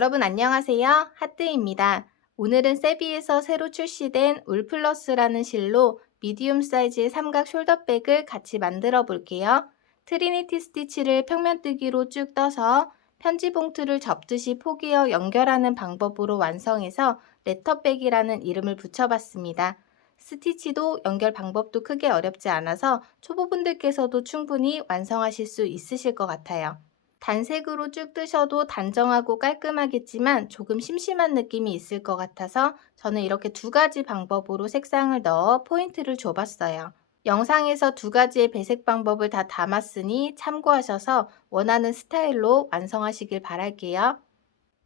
여러분 안녕하세요. 하트입니다. 오늘은 세비에서 새로 출시된 울플러스라는 실로 미디움 사이즈의 삼각 숄더백을 같이 만들어 볼게요. 트리니티 스티치를 평면뜨기로 쭉 떠서 편지 봉투를 접듯이 포개어 연결하는 방법으로 완성해서 레터백이라는 이름을 붙여봤습니다. 스티치도 연결 방법도 크게 어렵지 않아서 초보분들께서도 충분히 완성하실 수 있으실 것 같아요. 단색으로 쭉 뜨셔도 단정하고 깔끔하겠지만 조금 심심한 느낌이 있을 것 같아서 저는 이렇게 두 가지 방법으로 색상을 넣어 포인트를 줘봤어요. 영상에서 두 가지의 배색 방법을 다 담았으니 참고하셔서 원하는 스타일로 완성하시길 바랄게요.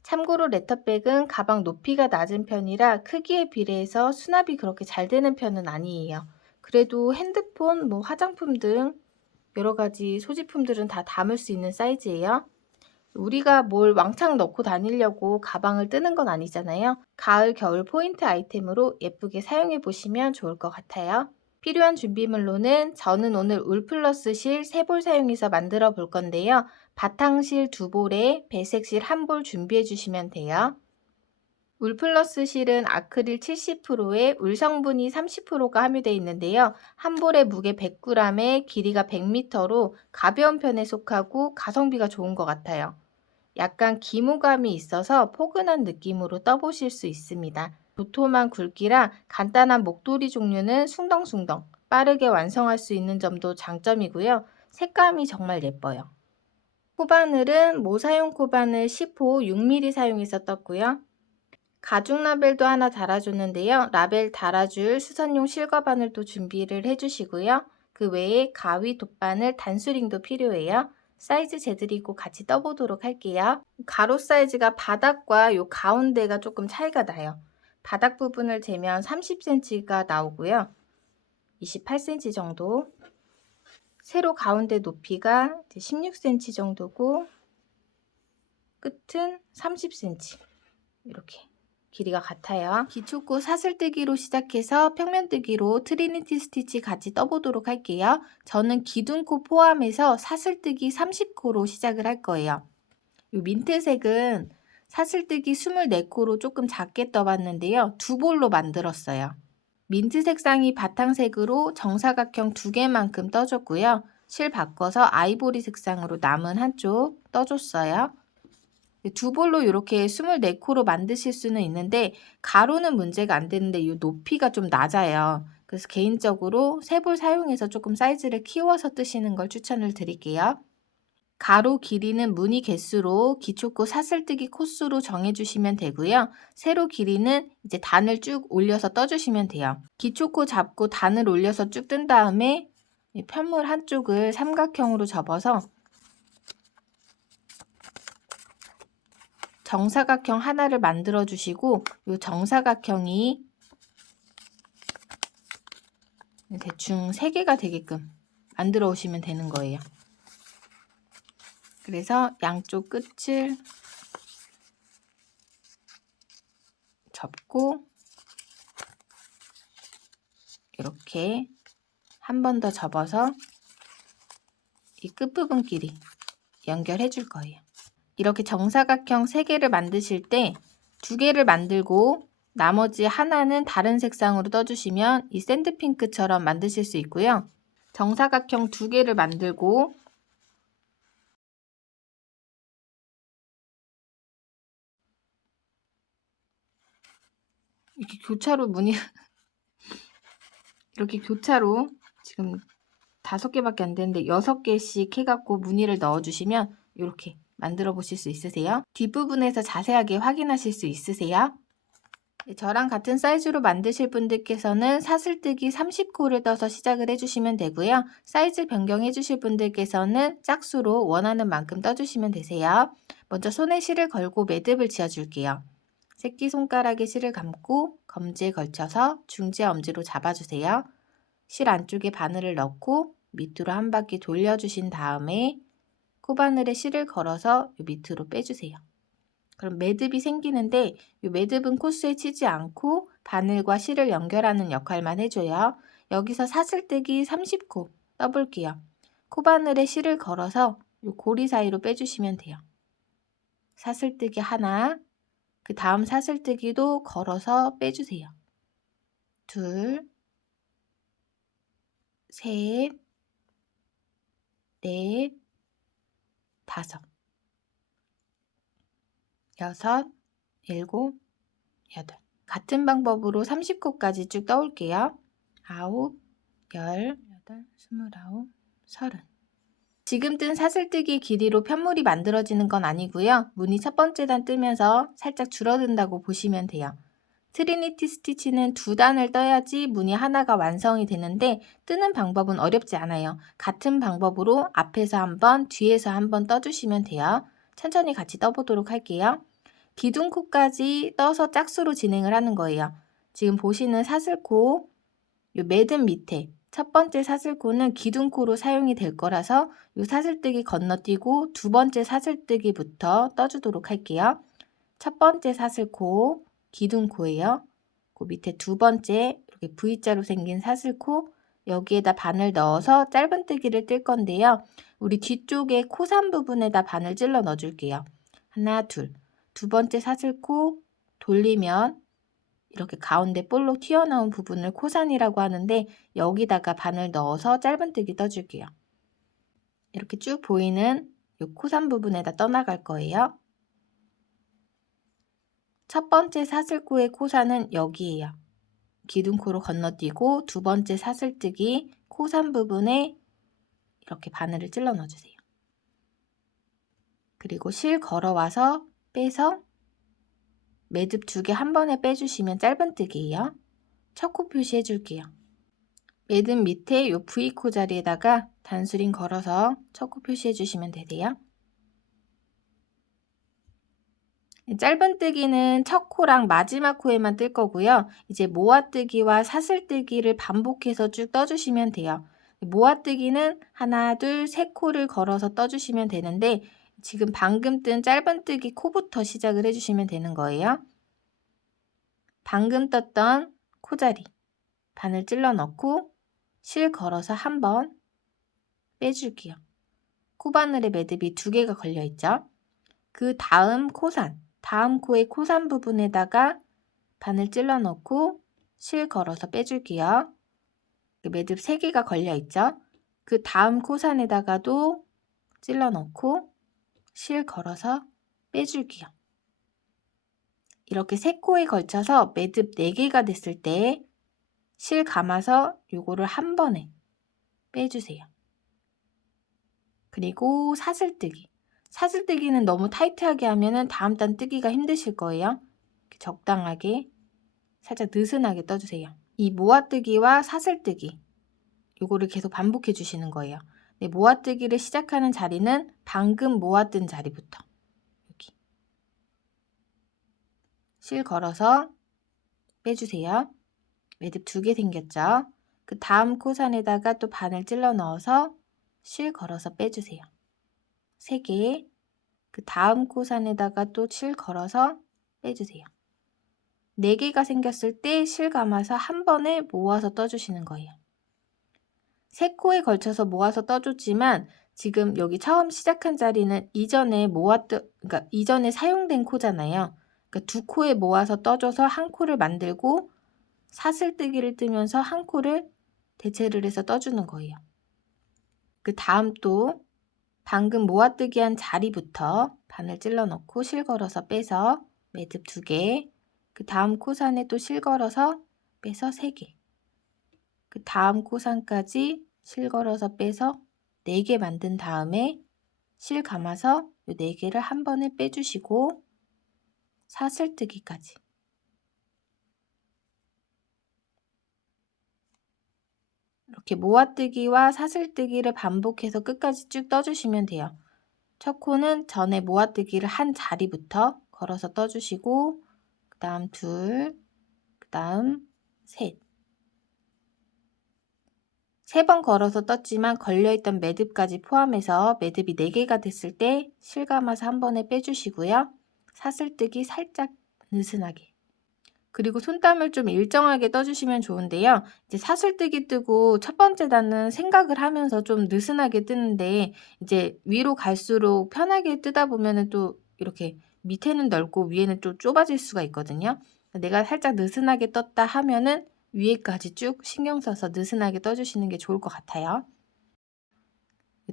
참고로 레터백은 가방 높이가 낮은 편이라 크기에 비례해서 수납이 그렇게 잘 되는 편은 아니에요. 그래도 핸드폰, 화장품 등 여러 가지 소지품들은 다 담을 수 있는 사이즈예요. 우리가 뭘 왕창 넣고 다니려고 가방을 뜨는 건 아니잖아요. 가을, 겨울 포인트 아이템으로 예쁘게 사용해 보시면 좋을 것 같아요. 필요한 준비물로는 저는 오늘 울플러스 실 3볼 사용해서 만들어 볼 건데요. 바탕실 2볼에 배색실 1볼 준비해 주시면 돼요. 울플러스 실은 아크릴 70%에 울 성분이 30%가 함유되어 있는데요. 한 볼의 무게 100g에 길이가 100m로 가벼운 편에 속하고 가성비가 좋은 것 같아요. 약간 기모감이 있어서 포근한 느낌으로 떠보실 수 있습니다. 도톰한 굵기라 간단한 목도리 종류는 숭덩숭덩 빠르게 완성할 수 있는 점도 장점이고요. 색감이 정말 예뻐요. 코바늘은 모사용 코바늘 10호 6mm 사용해서 떴고요. 가죽 라벨도 하나 달아줬는데요. 라벨 달아줄 수선용 실과 바늘도 준비를 해주시고요. 그 외에 가위, 돗바늘, 단수링도 필요해요. 사이즈 재드리고 같이 떠보도록 할게요. 가로 사이즈가 바닥과 요 가운데가 조금 차이가 나요. 바닥 부분을 재면 30cm가 나오고요. 28cm 정도. 세로 가운데 높이가 16cm 정도고 끝은 30cm. 이렇게 길이가 같아요. 기초코 사슬뜨기로 시작해서 평면뜨기로 트리니티 스티치 같이 떠보도록 할게요. 저는 기둥코 포함해서 사슬뜨기 30코로 시작을 할 거예요. 이 민트색은 사슬뜨기 24코로 조금 작게 떠봤는데요. 두 볼로 만들었어요. 민트 색상이 바탕색으로 정사각형 2개만큼 떠줬고요. 실 바꿔서 아이보리 색상으로 남은 한쪽 떠줬어요. 두 볼로 이렇게 24코로 만드실 수는 있는데 가로는 문제가 안 되는데 이 높이가 좀 낮아요. 그래서 개인적으로 3볼 사용해서 조금 사이즈를 키워서 뜨시는 걸 추천을 드릴게요. 가로 길이는 무늬 개수로 기초코 사슬뜨기 코수로 정해주시면 되고요. 세로 길이는 이제 단을 쭉 올려서 떠주시면 돼요. 기초코 잡고 단을 올려서 쭉 뜬 다음에 편물 한쪽을 삼각형으로 접어서 정사각형 하나를 만들어 주시고 이 정사각형이 대충 3개가 되게끔 만들어 오시면 되는 거예요. 그래서 양쪽 끝을 접고 이렇게 한 번 더 접어서 이 끝부분끼리 연결해 줄 거예요. 이렇게 정사각형 3개를 만드실 때 2개를 만들고 나머지 하나는 다른 색상으로 떠주시면 이 샌드핑크처럼 만드실 수 있고요. 정사각형 2개를 만들고 이렇게 교차로 무늬 이렇게 교차로 지금 5개밖에 안 되는데 6개씩 해갖고 무늬를 넣어주시면 이렇게 만들어 보실 수 있으세요. 뒷부분에서 자세하게 확인하실 수 있으세요. 저랑 같은 사이즈로 만드실 분들께서는 사슬뜨기 30코를 떠서 시작을 해주시면 되고요. 사이즈 변경해 주실 분들께서는 짝수로 원하는 만큼 떠주시면 되세요. 먼저 손에 실을 걸고 매듭을 지어줄게요. 새끼손가락에 실을 감고 검지에 걸쳐서 중지 엄지로 잡아주세요. 실 안쪽에 바늘을 넣고 밑으로 한 바퀴 돌려주신 다음에 코바늘에 실을 걸어서 밑으로 빼주세요. 그럼 매듭이 생기는데 이 매듭은 코스에 치지 않고 바늘과 실을 연결하는 역할만 해줘요. 여기서 사슬뜨기 30코 떠볼게요. 코바늘에 실을 걸어서 이 고리 사이로 빼주시면 돼요. 사슬뜨기 하나, 그 다음 사슬뜨기도 걸어서 빼주세요. 둘, 셋, 넷, 다섯, 여섯, 일곱, 여덟. 같은 방법으로 30코까지 쭉 떠올게요. 아홉, 열, 여덟, 스물아홉, 서른. 지금 뜬 사슬뜨기 길이로 편물이 만들어지는 건 아니고요. 무늬 첫 번째 단 뜨면서 살짝 줄어든다고 보시면 돼요. 트리니티 스티치는 2단을 떠야지 무늬 하나가 완성이 되는데 뜨는 방법은 어렵지 않아요. 같은 방법으로 앞에서 한번, 뒤에서 한번 떠주시면 돼요. 천천히 같이 떠보도록 할게요. 기둥코까지 떠서 짝수로 진행을 하는 거예요. 지금 보시는 사슬코, 요 매듭 밑에 첫 번째 사슬코는 기둥코로 사용이 될 거라서 요 사슬뜨기 건너뛰고 두 번째 사슬뜨기부터 떠주도록 할게요. 첫 번째 사슬코, 기둥코예요. 그 밑에 두 번째 이렇게 V자로 생긴 사슬코, 여기에다 바늘 넣어서 짧은뜨기를 뜰 건데요. 우리 뒤쪽에 코산 부분에다 바늘 찔러 넣어줄게요. 하나, 둘. 두 번째 사슬코 돌리면 이렇게 가운데 볼록 튀어나온 부분을 코산이라고 하는데 여기다가 바늘 넣어서 짧은뜨기 떠줄게요. 이렇게 쭉 보이는 이 코산 부분에다 떠나갈 거예요. 첫 번째 사슬코의 코산은 여기에요. 기둥코로 건너뛰고 두 번째 사슬뜨기 코산 부분에 이렇게 바늘을 찔러 넣어주세요. 그리고 실 걸어와서 빼서 매듭 2개 한 번에 빼주시면 짧은뜨기예요. 첫 코 표시해 줄게요. 매듭 밑에 요 V코 자리에다가 단수링 걸어서 첫 코 표시해 주시면 되세요. 짧은뜨기는 첫 코랑 마지막 코에만 뜰 거고요. 이제 모아뜨기와 사슬뜨기를 반복해서 쭉 떠주시면 돼요. 모아뜨기는 하나, 둘, 세 코를 걸어서 떠주시면 되는데 지금 방금 뜬 짧은뜨기 코부터 시작을 해주시면 되는 거예요. 방금 떴던 코자리 바늘 찔러 넣고 실 걸어서 한번 빼줄게요. 코바늘에 매듭이 2개가 걸려 있죠. 그 다음 코산, 다음 코의 코산 부분에다가 바늘 찔러 넣고 실 걸어서 빼줄게요. 매듭 3개가 걸려 있죠. 그 다음 코산에다가도 찔러 넣고 실 걸어서 빼줄게요. 이렇게 3코에 걸쳐서 매듭 4개가 됐을 때 실 감아서 요거를 한 번에 빼주세요. 그리고 사슬뜨기. 사슬뜨기는 너무 타이트하게 하면은 다음 단 뜨기가 힘드실 거예요. 적당하게 살짝 느슨하게 떠주세요. 이 모아뜨기와 사슬뜨기 요거를 계속 반복해 주시는 거예요. 네, 모아뜨기를 시작하는 자리는 방금 모아뜬 자리부터 여기 실 걸어서 빼주세요. 매듭 2개 생겼죠. 그 다음 코산에다가 또 바늘 찔러 넣어서 실 걸어서 빼주세요. 3개. 그 다음 코산에다가 또 실 걸어서 빼주세요. 4개가 생겼을 때 실 감아서 한 번에 모아서 떠주시는 거예요. 3코에 걸쳐서 모아서 떠줬지만 지금 여기 처음 시작한 자리는 이전에 그러니까 이전에 사용된 코잖아요. 그러니까 2코에 모아서 떠줘서 한 코를 만들고 사슬뜨기를 뜨면서 한 코를 대체를 해서 떠주는 거예요. 그 다음 또 방금 모아뜨기 한 자리부터 바늘 찔러 넣고 실 걸어서 빼서 매듭 2개, 그 다음 코산에 또 실 걸어서 빼서 3개, 그 다음 코산까지 실 걸어서 빼서 4개 만든 다음에 실 감아서 이 4개를 한 번에 빼주시고 사슬뜨기까지 이렇게 모아뜨기와 사슬뜨기를 반복해서 끝까지 쭉 떠주시면 돼요. 첫 코는 전에 모아뜨기를 한 자리부터 걸어서 떠주시고 그 다음 2, 그 다음 3. 3번 걸어서 떴지만 걸려있던 매듭까지 포함해서 매듭이 4개가 됐을 때 실 감아서 한 번에 빼주시고요. 사슬뜨기 살짝 느슨하게. 그리고 손땀을 좀 일정하게 떠주시면 좋은데요. 이제 사슬뜨기 뜨고 첫 번째 단은 생각을 하면서 좀 느슨하게 뜨는데 이제 위로 갈수록 편하게 뜨다 보면은 또 이렇게 밑에는 넓고 위에는 좀 좁아질 수가 있거든요. 내가 살짝 느슨하게 떴다 하면은 위에까지 쭉 신경 써서 느슨하게 떠주시는 게 좋을 것 같아요.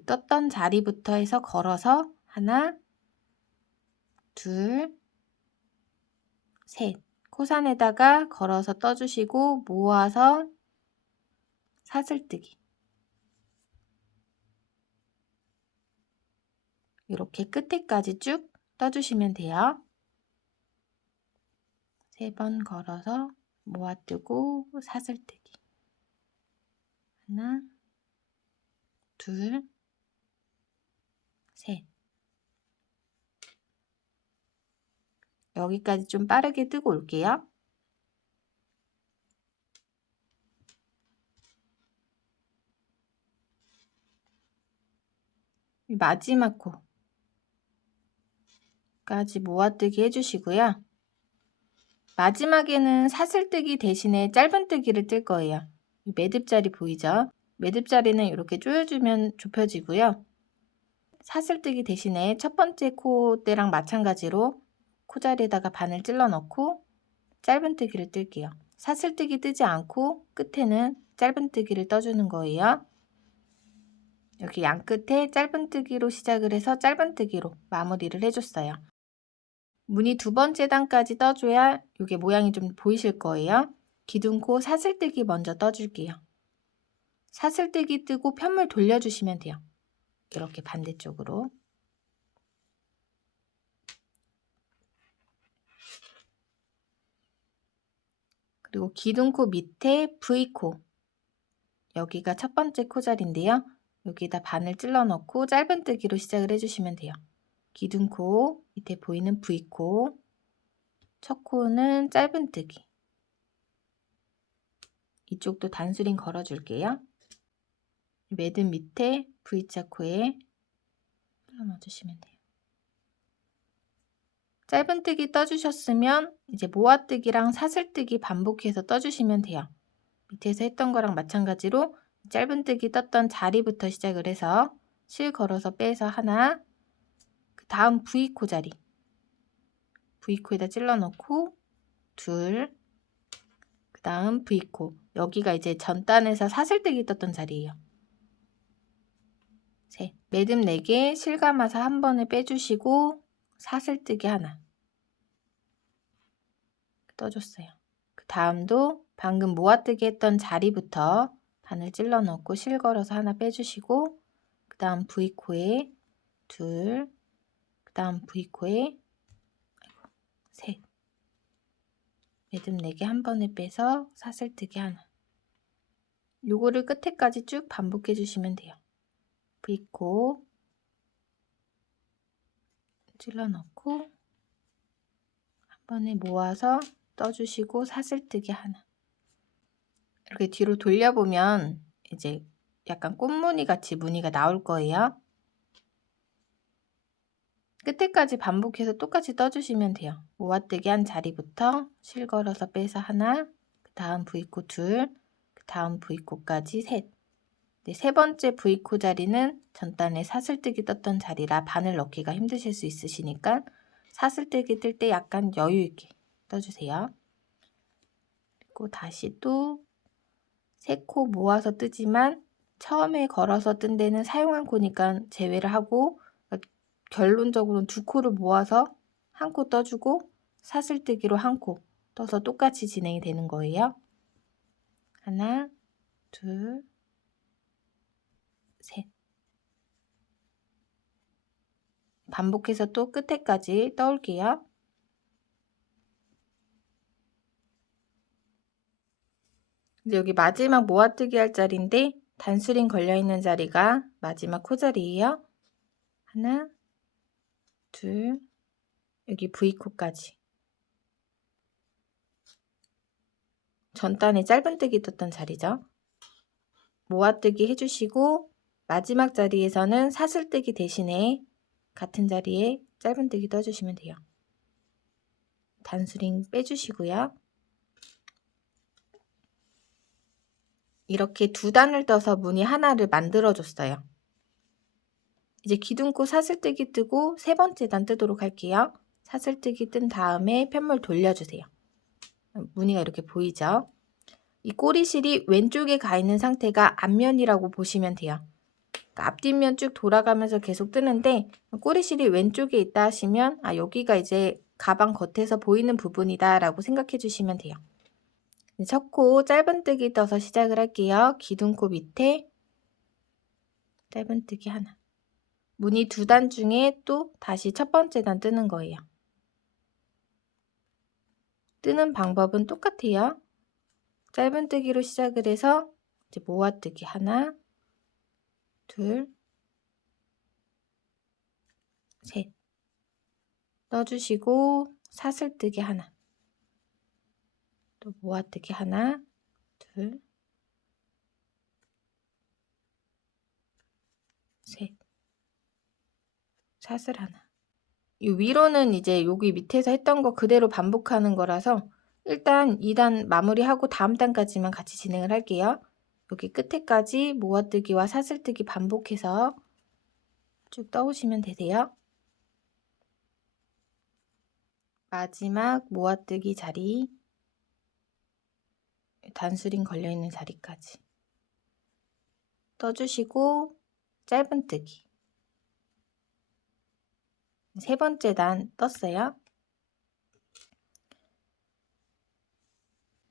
떴던 자리부터 해서 걸어서 하나, 둘, 셋. 코산에다가 걸어서 떠주시고 모아서 사슬뜨기. 이렇게 끝에까지 쭉 떠주시면 돼요. 3번 걸어서 모아뜨고 사슬뜨기. 하나, 둘, 셋. 여기까지 좀 빠르게 뜨고 올게요. 마지막 코까지 모아뜨기 해주시고요. 마지막에는 사슬뜨기 대신에 짧은뜨기를 뜰 거예요. 매듭자리 보이죠? 매듭자리는 이렇게 조여주면 좁혀지고요. 사슬뜨기 대신에 첫 번째 코 때랑 마찬가지로 코자리에다가 바늘 찔러 넣고 짧은뜨기를 뜰게요. 사슬뜨기 뜨지 않고 끝에는 짧은뜨기를 떠주는 거예요. 이렇게 양끝에 짧은뜨기로 시작을 해서 짧은뜨기로 마무리를 해줬어요. 무늬 두 번째 단까지 떠줘야 이게 모양이 좀 보이실 거예요. 기둥코 사슬뜨기 먼저 떠줄게요. 사슬뜨기 뜨고 편물 돌려주시면 돼요. 이렇게 반대쪽으로. 그리고 기둥코 밑에 V코. 여기가 첫 번째 코자리인데요. 여기다 바늘 찔러 넣고 짧은뜨기로 시작을 해주시면 돼요. 기둥코 밑에 보이는 V코. 첫 코는 짧은뜨기. 이쪽도 단수링 걸어줄게요. 매듭 밑에 V자 코에 넣어주시면 돼요. 짧은뜨기 떠주셨으면 이제 모아뜨기랑 사슬뜨기 반복해서 떠주시면 돼요. 밑에서 했던 거랑 마찬가지로 짧은뜨기 떴던 자리부터 시작을 해서 실 걸어서 빼서 하나, 그 다음 V코 자리, V코에다 찔러 넣고 둘, 그 다음 V코. 여기가 이제 전단에서 사슬뜨기 떴던 자리예요. 셋. 매듭 4개 실감아서 한 번에 빼주시고 사슬뜨기 하나 떠줬어요. 그 다음도 방금 모아뜨기 했던 자리부터 바늘 찔러 넣고 실 걸어서 하나 빼주시고 그 다음 V코에 둘, 그 다음 V코에 셋. 매듭 4개 한 번에 빼서 사슬뜨기 하나. 요거를 끝에까지 쭉 반복해 주시면 돼요. V코 찔러 넣고 한 번에 모아서 떠주시고 사슬뜨기 하나. 이렇게 뒤로 돌려보면 이제 약간 꽃무늬 같이 무늬가 나올 거예요. 끝에까지 반복해서 똑같이 떠주시면 돼요. 모아뜨기 한 자리부터 실 걸어서 빼서 하나, 그 다음 V코 둘, 그 다음 V코까지 셋. 세 번째 V코 자리는 전단에 사슬뜨기 떴던 자리라 바늘 넣기가 힘드실 수 있으시니까 사슬뜨기 뜰 때 약간 여유 있게 떠주세요. 그리고 다시 또 3코 모아서 뜨지만 처음에 걸어서 뜬 데는 사용한 코니까 제외를 하고 결론적으로는 2코를 모아서 한 코 떠주고 사슬뜨기로 한 코 떠서 똑같이 진행이 되는 거예요. 하나, 둘, 셋. 반복해서 또 끝에까지 떠올게요. 이제 여기 마지막 모아뜨기 할 자리인데 단수링 걸려있는 자리가 마지막 코자리예요. 하나, 둘, 여기 V코까지. 전단에 짧은뜨기 떴던 자리죠. 모아뜨기 해주시고 마지막 자리에서는 사슬뜨기 대신에 같은 자리에 짧은뜨기 떠주시면 돼요. 단수링 빼주시고요. 이렇게 2단을 떠서 무늬 하나를 만들어줬어요. 이제 기둥코 사슬뜨기 뜨고 3번째 단 뜨도록 할게요. 사슬뜨기 뜬 다음에 편물 돌려주세요. 무늬가 이렇게 보이죠? 이 꼬리실이 왼쪽에 가 있는 상태가 앞면이라고 보시면 돼요. 그러니까 앞뒷면 쭉 돌아가면서 계속 뜨는데 꼬리실이 왼쪽에 있다 하시면 여기가 이제 가방 겉에서 보이는 부분이다 라고 생각해 주시면 돼요. 첫 코 짧은뜨기 떠서 시작을 할게요. 기둥코 밑에 짧은뜨기 하나. 무늬 2단 중에 또 다시 첫 번째 단 뜨는 거예요. 뜨는 방법은 똑같아요. 짧은뜨기로 시작을 해서 이제 모아뜨기 하나, 둘, 셋. 떠주시고 사슬뜨기 하나, 또 모아뜨기 하나, 둘, 셋. 사슬 하나. 이 위로는 이제 여기 밑에서 했던 거 그대로 반복하는 거라서 일단 2단 마무리하고 다음 단까지만 같이 진행을 할게요. 여기 끝에까지 모아뜨기와 사슬뜨기 반복해서 쭉 떠오시면 되세요. 마지막 모아뜨기 자리, 단수링 걸려있는 자리까지 떠주시고 짧은뜨기. 세 번째 단 떴어요.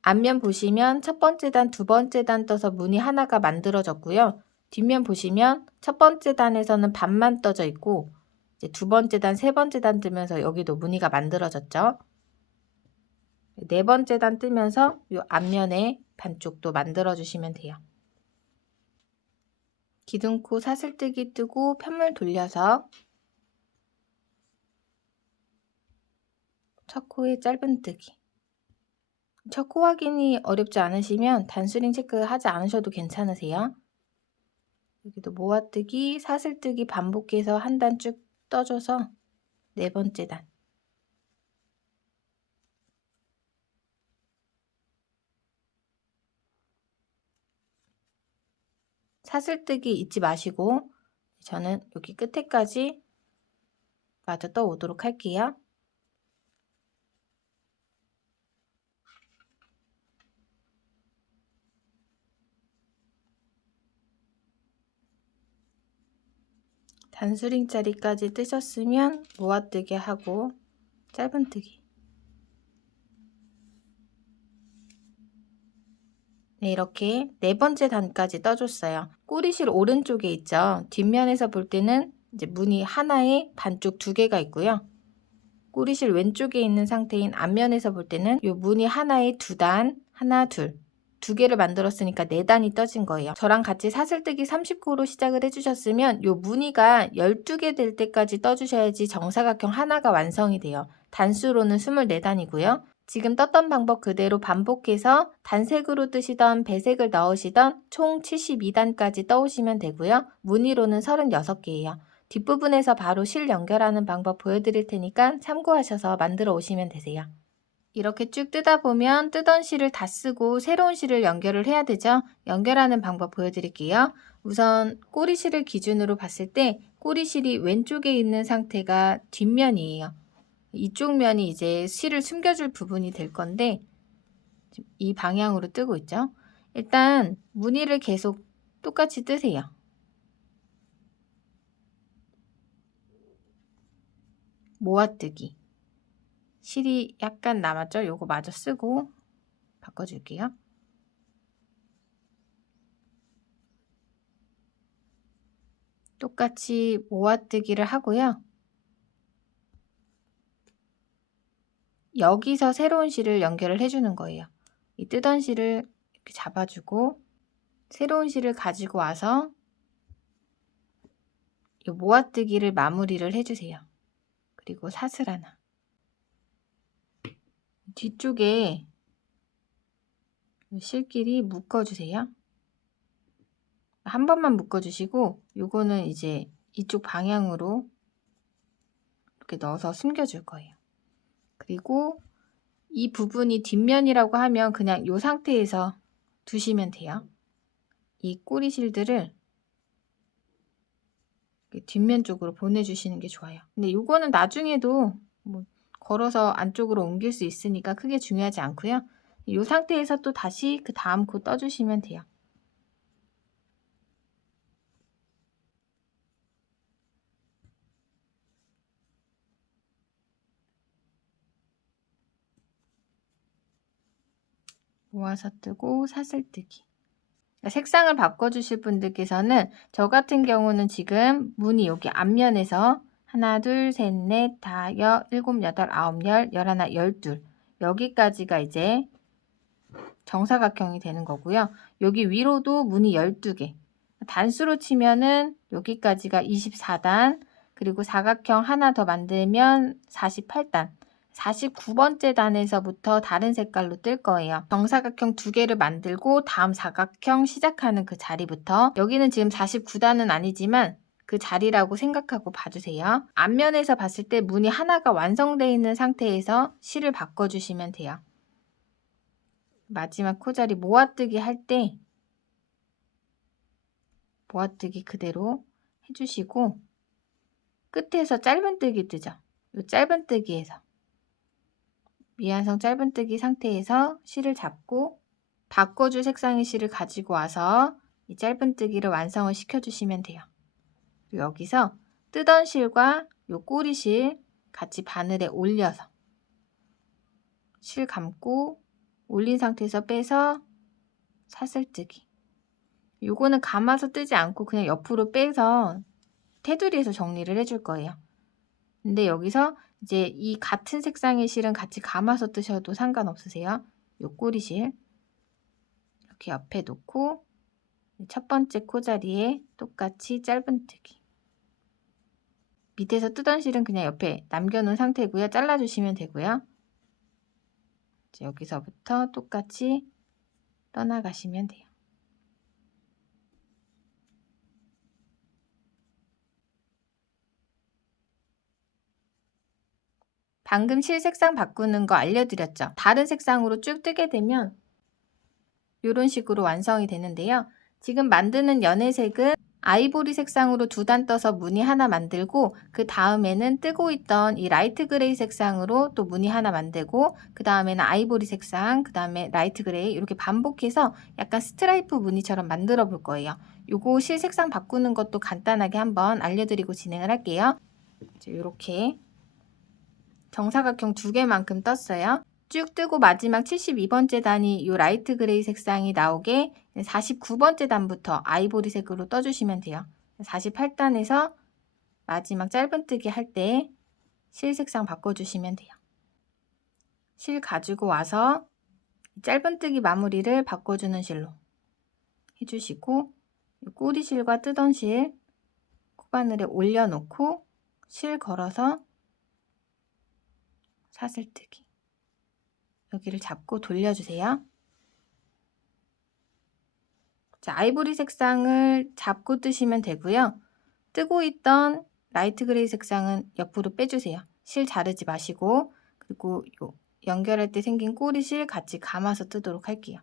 앞면 보시면 첫 번째 단, 두 번째 단 떠서 무늬 하나가 만들어졌고요. 뒷면 보시면 첫 번째 단에서는 반만 떠져 있고 이제 두 번째 단, 세 번째 단 뜨면서 여기도 무늬가 만들어졌죠. 네 번째 단 뜨면서 이 앞면에 반쪽도 만들어 주시면 돼요. 기둥코 사슬뜨기 뜨고 편물 돌려서 첫 코에 짧은뜨기. 첫 코 확인이 어렵지 않으시면 단수링 체크하지 않으셔도 괜찮으세요. 여기도 모아뜨기, 사슬뜨기 반복해서 한 단 쭉 떠줘서 네 번째 단. 사슬뜨기 잊지 마시고 저는 여기 끝에까지 마저 떠오도록 할게요. 단수링 자리까지 뜨셨으면 모아뜨기 하고 짧은뜨기. 네, 이렇게 네 번째 단까지 떠줬어요. 꼬리실 오른쪽에 있죠. 뒷면에서 볼 때는 이제 무늬 하나에 반쪽 2개가 있고요. 꼬리실 왼쪽에 있는 상태인 앞면에서 볼 때는 이 무늬 하나에 2단, 하나, 둘, 2개를 만들었으니까 4단이 떠진 거예요. 저랑 같이 사슬뜨기 30코로 시작을 해주셨으면 이 무늬가 12개 될 때까지 떠주셔야지 정사각형 하나가 완성이 돼요. 단수로는 24단이고요. 지금 떴던 방법 그대로 반복해서 단색으로 뜨시던 배색을 넣으시던 총 72단까지 떠오시면 되고요. 무늬로는 36개예요. 뒷부분에서 바로 실 연결하는 방법 보여드릴 테니까 참고하셔서 만들어 오시면 되세요. 이렇게 쭉 뜨다 보면 뜨던 실을 다 쓰고 새로운 실을 연결을 해야 되죠. 연결하는 방법 보여드릴게요. 우선 꼬리실을 기준으로 봤을 때 꼬리실이 왼쪽에 있는 상태가 뒷면이에요. 이쪽 면이 이제 실을 숨겨줄 부분이 될 건데 이 방향으로 뜨고 있죠. 일단 무늬를 계속 똑같이 뜨세요. 모아뜨기. 실이 약간 남았죠? 요거 마저 쓰고 바꿔줄게요. 똑같이 모아뜨기를 하고요. 여기서 새로운 실을 연결을 해주는 거예요. 이 뜨던 실을 이렇게 잡아주고 새로운 실을 가지고 와서 이 모아뜨기를 마무리를 해주세요. 그리고 사슬 하나. 뒤쪽에 실끼리 묶어주세요. 한 번만 묶어주시고 요거는 이제 이쪽 방향으로 이렇게 넣어서 숨겨줄 거예요. 그리고 이 부분이 뒷면이라고 하면 그냥 이 상태에서 두시면 돼요. 이 꼬리 실들을 뒷면 쪽으로 보내주시는 게 좋아요. 근데 이거는 나중에도 뭐 걸어서 안쪽으로 옮길 수 있으니까 크게 중요하지 않고요. 이 상태에서 또 다시 그 다음 코 떠주시면 돼요. 모아서 뜨고 사슬뜨기. 색상을 바꿔주실 분들께서는 저 같은 경우는 지금 무늬 여기 앞면에서 하나, 둘, 셋, 넷, 다, 일곱, 여덟, 아홉, 열, 열하나, 열둘 여기까지가 이제 정사각형이 되는 거고요. 여기 위로도 무늬 12개. 단수로 치면은 여기까지가 24단, 그리고 사각형 하나 더 만들면 48단. 49번째 단에서부터 다른 색깔로 뜰 거예요. 정사각형 2개를 만들고 다음 사각형 시작하는 그 자리부터, 여기는 지금 49단은 아니지만 그 자리라고 생각하고 봐주세요. 앞면에서 봤을 때 무늬 하나가 완성되어 있는 상태에서 실을 바꿔주시면 돼요. 마지막 코자리 모아뜨기 할 때 모아뜨기 그대로 해주시고, 끝에서 짧은뜨기 뜨죠. 이 짧은뜨기에서 미완성 짧은뜨기 상태에서 실을 잡고 바꿔줄 색상의 실을 가지고 와서 이 짧은뜨기를 완성을 시켜주시면 돼요. 그리고 여기서 뜨던 실과 이 꼬리실 같이 바늘에 올려서 실 감고 올린 상태에서 빼서 사슬뜨기. 요거는 감아서 뜨지 않고 그냥 옆으로 빼서 테두리에서 정리를 해줄 거예요. 근데 여기서 이제 이 같은 색상의 실은 같이 감아서 뜨셔도 상관없으세요. 요 꼬리실 이렇게 옆에 놓고 첫 번째 코자리에 똑같이 짧은뜨기. 밑에서 뜨던 실은 그냥 옆에 남겨놓은 상태고요. 잘라주시면 되고요. 여기서부터 똑같이 떠나가시면 돼요. 방금 실 색상 바꾸는 거 알려드렸죠? 다른 색상으로 쭉 뜨게 되면 이런 식으로 완성이 되는데요. 지금 만드는 연회색은 아이보리 색상으로 2단 떠서 무늬 하나 만들고, 그 다음에는 뜨고 있던 이 라이트 그레이 색상으로 또 무늬 하나 만들고, 그 다음에는 아이보리 색상, 그 다음에 라이트 그레이, 이렇게 반복해서 약간 스트라이프 무늬처럼 만들어 볼 거예요. 요거 실 색상 바꾸는 것도 간단하게 한번 알려드리고 진행을 할게요. 이렇게 정사각형 2개만큼 떴어요. 쭉 뜨고 마지막 72번째 단이 이 라이트 그레이 색상이 나오게 49번째 단부터 아이보리색으로 떠주시면 돼요. 48단에서 마지막 짧은뜨기 할 때 실 색상 바꿔주시면 돼요. 실 가지고 와서 짧은뜨기 마무리를 바꿔주는 실로 해주시고, 꼬리실과 뜨던 실 코바늘에 올려놓고 실 걸어서 사슬뜨기. 여기를 잡고 돌려주세요. 자, 아이보리 색상을 잡고 뜨시면 되고요. 뜨고 있던 라이트 그레이 색상은 옆으로 빼주세요. 실 자르지 마시고, 그리고 요 연결할 때 생긴 꼬리실 같이 감아서 뜨도록 할게요.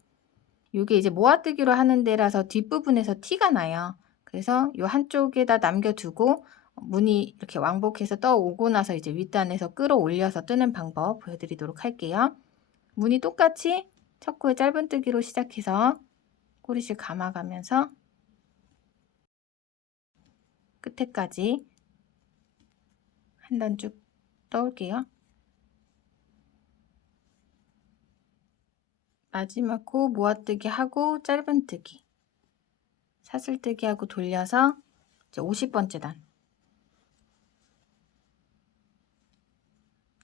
이게 이제 모아뜨기로 하는 데라서 뒷부분에서 티가 나요. 그래서 요 한쪽에다 남겨두고 무늬 이렇게 왕복해서 떠오고 나서 이제 윗단에서 끌어올려서 뜨는 방법 보여드리도록 할게요. 무늬 똑같이 첫 코에 짧은뜨기로 시작해서 꼬리실 감아가면서 끝에까지 한 단 쭉 떠올게요. 마지막 코 모아뜨기 하고 짧은뜨기, 사슬뜨기 하고 돌려서 이제 50번째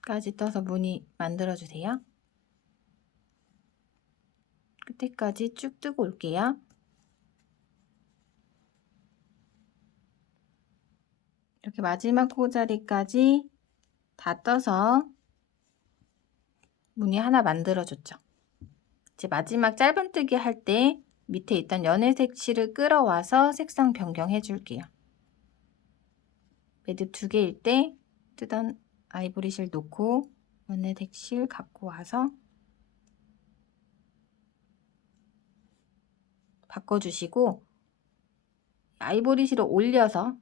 단까지 떠서 무늬 만들어주세요. 끝에까지 쭉 뜨고 올게요. 이렇게 마지막 코자리까지 다 떠서 무늬 하나 만들어줬죠. 이제 마지막 짧은뜨기 할 때 밑에 있던 연회색 실을 끌어와서 색상 변경해 줄게요. 매듭 2개일 때 뜨던 아이보리 실 놓고 연회색 실 갖고 와서 바꿔주시고, 아이보리 실을 올려서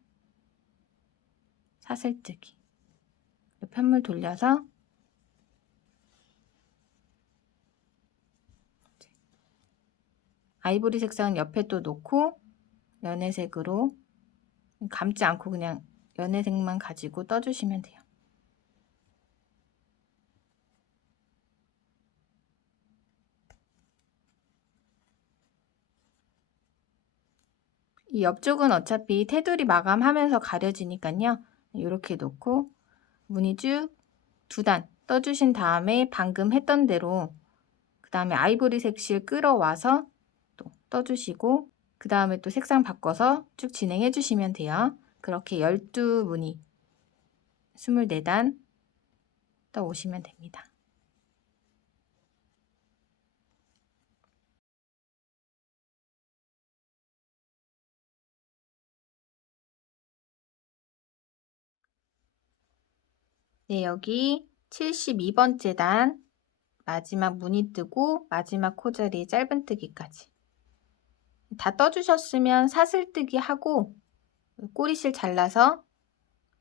사슬뜨기, 편물 돌려서 아이보리 색상은 옆에 또 놓고 연회색으로 감지 않고 그냥 연회색만 가지고 떠주시면 돼요. 이 옆쪽은 어차피 테두리 마감하면서 가려지니까요. 이렇게 놓고 무늬 쭉 2단 떠주신 다음에 방금 했던 대로 그 다음에 아이보리색 실 끌어와서 또 떠주시고 그 다음에 또 색상 바꿔서 쭉 진행해 주시면 돼요. 그렇게 12무늬 24단 떠오시면 됩니다. 네, 여기 72번째 단 마지막 무늬 뜨고 마지막 코자리 짧은뜨기까지 다 떠주셨으면 사슬뜨기 하고 꼬리실 잘라서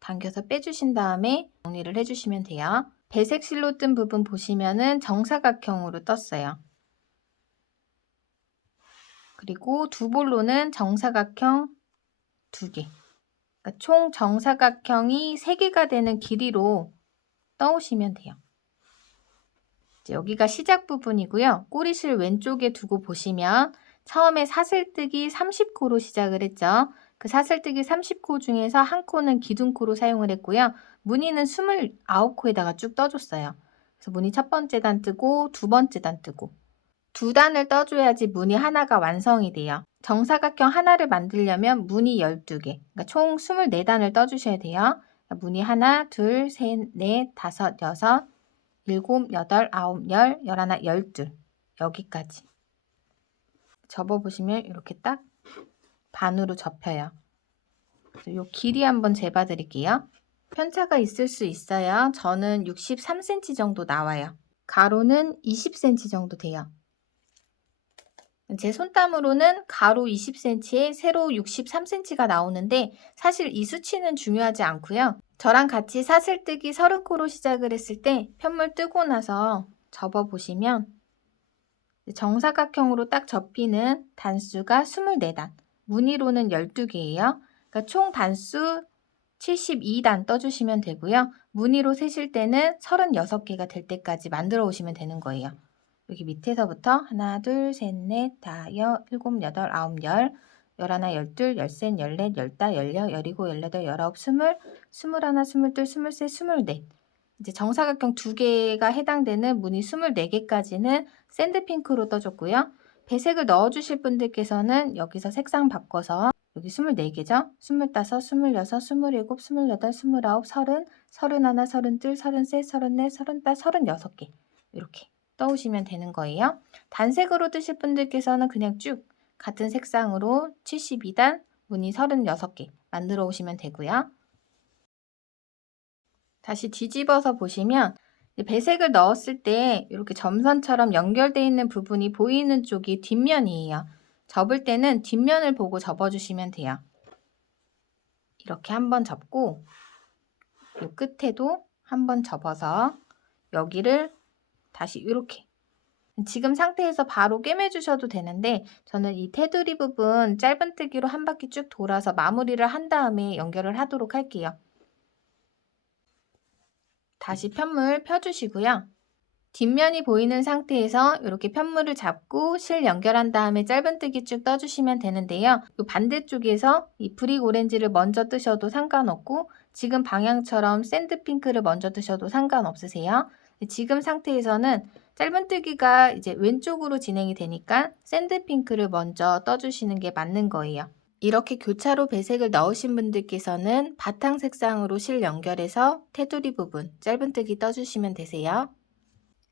당겨서 빼주신 다음에 정리를 해주시면 돼요. 배색 실로 뜬 부분 보시면은 정사각형으로 떴어요. 그리고 두 볼로는 정사각형 2개. 그러니까 총 정사각형이 3개가 되는 길이로 떠오시면 돼요. 이제 여기가 시작 부분이고요. 꼬리실 왼쪽에 두고 보시면 처음에 사슬뜨기 30코로 시작을 했죠. 그 사슬뜨기 30코 중에서 한 코는 기둥코로 사용을 했고요. 무늬는 29코에다가 쭉 떠줬어요. 그래서 무늬 첫 번째 단 뜨고 두 번째 단 뜨고 두 단을 떠줘야지 무늬 하나가 완성이 돼요. 정사각형 하나를 만들려면 무늬 12개, 그러니까 총 24단을 떠주셔야 돼요. 그러니까 무늬 하나, 둘, 셋, 넷, 다섯, 여섯, 일곱, 여덟, 아홉, 열, 열하나, 열둘 여기까지 접어보시면 이렇게 딱 반으로 접혀요. 이 길이 한번 재봐 드릴게요. 편차가 있을 수 있어요. 저는 63cm 정도 나와요. 가로는 20cm 정도 돼요. 제 손땀으로는 가로 20cm에 세로 63cm가 나오는데 사실 이 수치는 중요하지 않고요. 저랑 같이 사슬뜨기 30코로 시작을 했을 때 편물 뜨고 나서 접어보시면 정사각형으로 딱 접히는 단수가 24단, 무늬로는 12개예요. 그러니까 총 단수 72단 떠주시면 되고요. 무늬로 세실 때는 36개가 될 때까지 만들어 오시면 되는 거예요. 여기 밑에서부터 하나, 둘, 셋, 넷, 다, 일곱, 여덟, 아홉, 열, 열하나, 열둘, 열셋, 열넷, 열다, 열여, 열일곱, 열여덟, 열아홉, 스물, 스물하나, 스물둘, 스물셋, 스물넷. 이제 정사각형 2개가 해당되는 무늬 24개까지는 샌드핑크로 떠줬고요. 배색을 넣어주실 분들께서는 여기서 색상 바꿔서 여기 24개죠? 25, 26, 27, 28, 29, 30, 31, 32, 33, 34, 35, 36개 이렇게 떠오시면 되는 거예요. 단색으로 뜨실 분들께서는 그냥 쭉 같은 색상으로 72단 무늬 36개 만들어 오시면 되고요. 다시 뒤집어서 보시면 배색을 넣었을 때 이렇게 점선처럼 연결되어 있는 부분이 보이는 쪽이 뒷면이에요. 접을 때는 뒷면을 보고 접어주시면 돼요. 이렇게 한번 접고 이 끝에도 한번 접어서 여기를 다시 이렇게 지금 상태에서 바로 꿰매주셔도 되는데 저는 이 테두리 부분 짧은뜨기로 한 바퀴 쭉 돌아서 마무리를 한 다음에 연결을 하도록 할게요. 다시 편물 펴주시고요. 뒷면이 보이는 상태에서 이렇게 편물을 잡고 실 연결한 다음에 짧은뜨기 쭉 떠주시면 되는데요. 이 반대쪽에서 이 브릭 오렌지를 먼저 뜨셔도 상관없고 지금 방향처럼 샌드핑크를 먼저 뜨셔도 상관없으세요. 지금 상태에서는 짧은뜨기가 이제 왼쪽으로 진행이 되니까 샌드핑크를 먼저 떠주시는 게 맞는 거예요. 이렇게 교차로 배색을 넣으신 분들께서는 바탕 색상으로 실 연결해서 테두리 부분 짧은뜨기 떠주시면 되세요.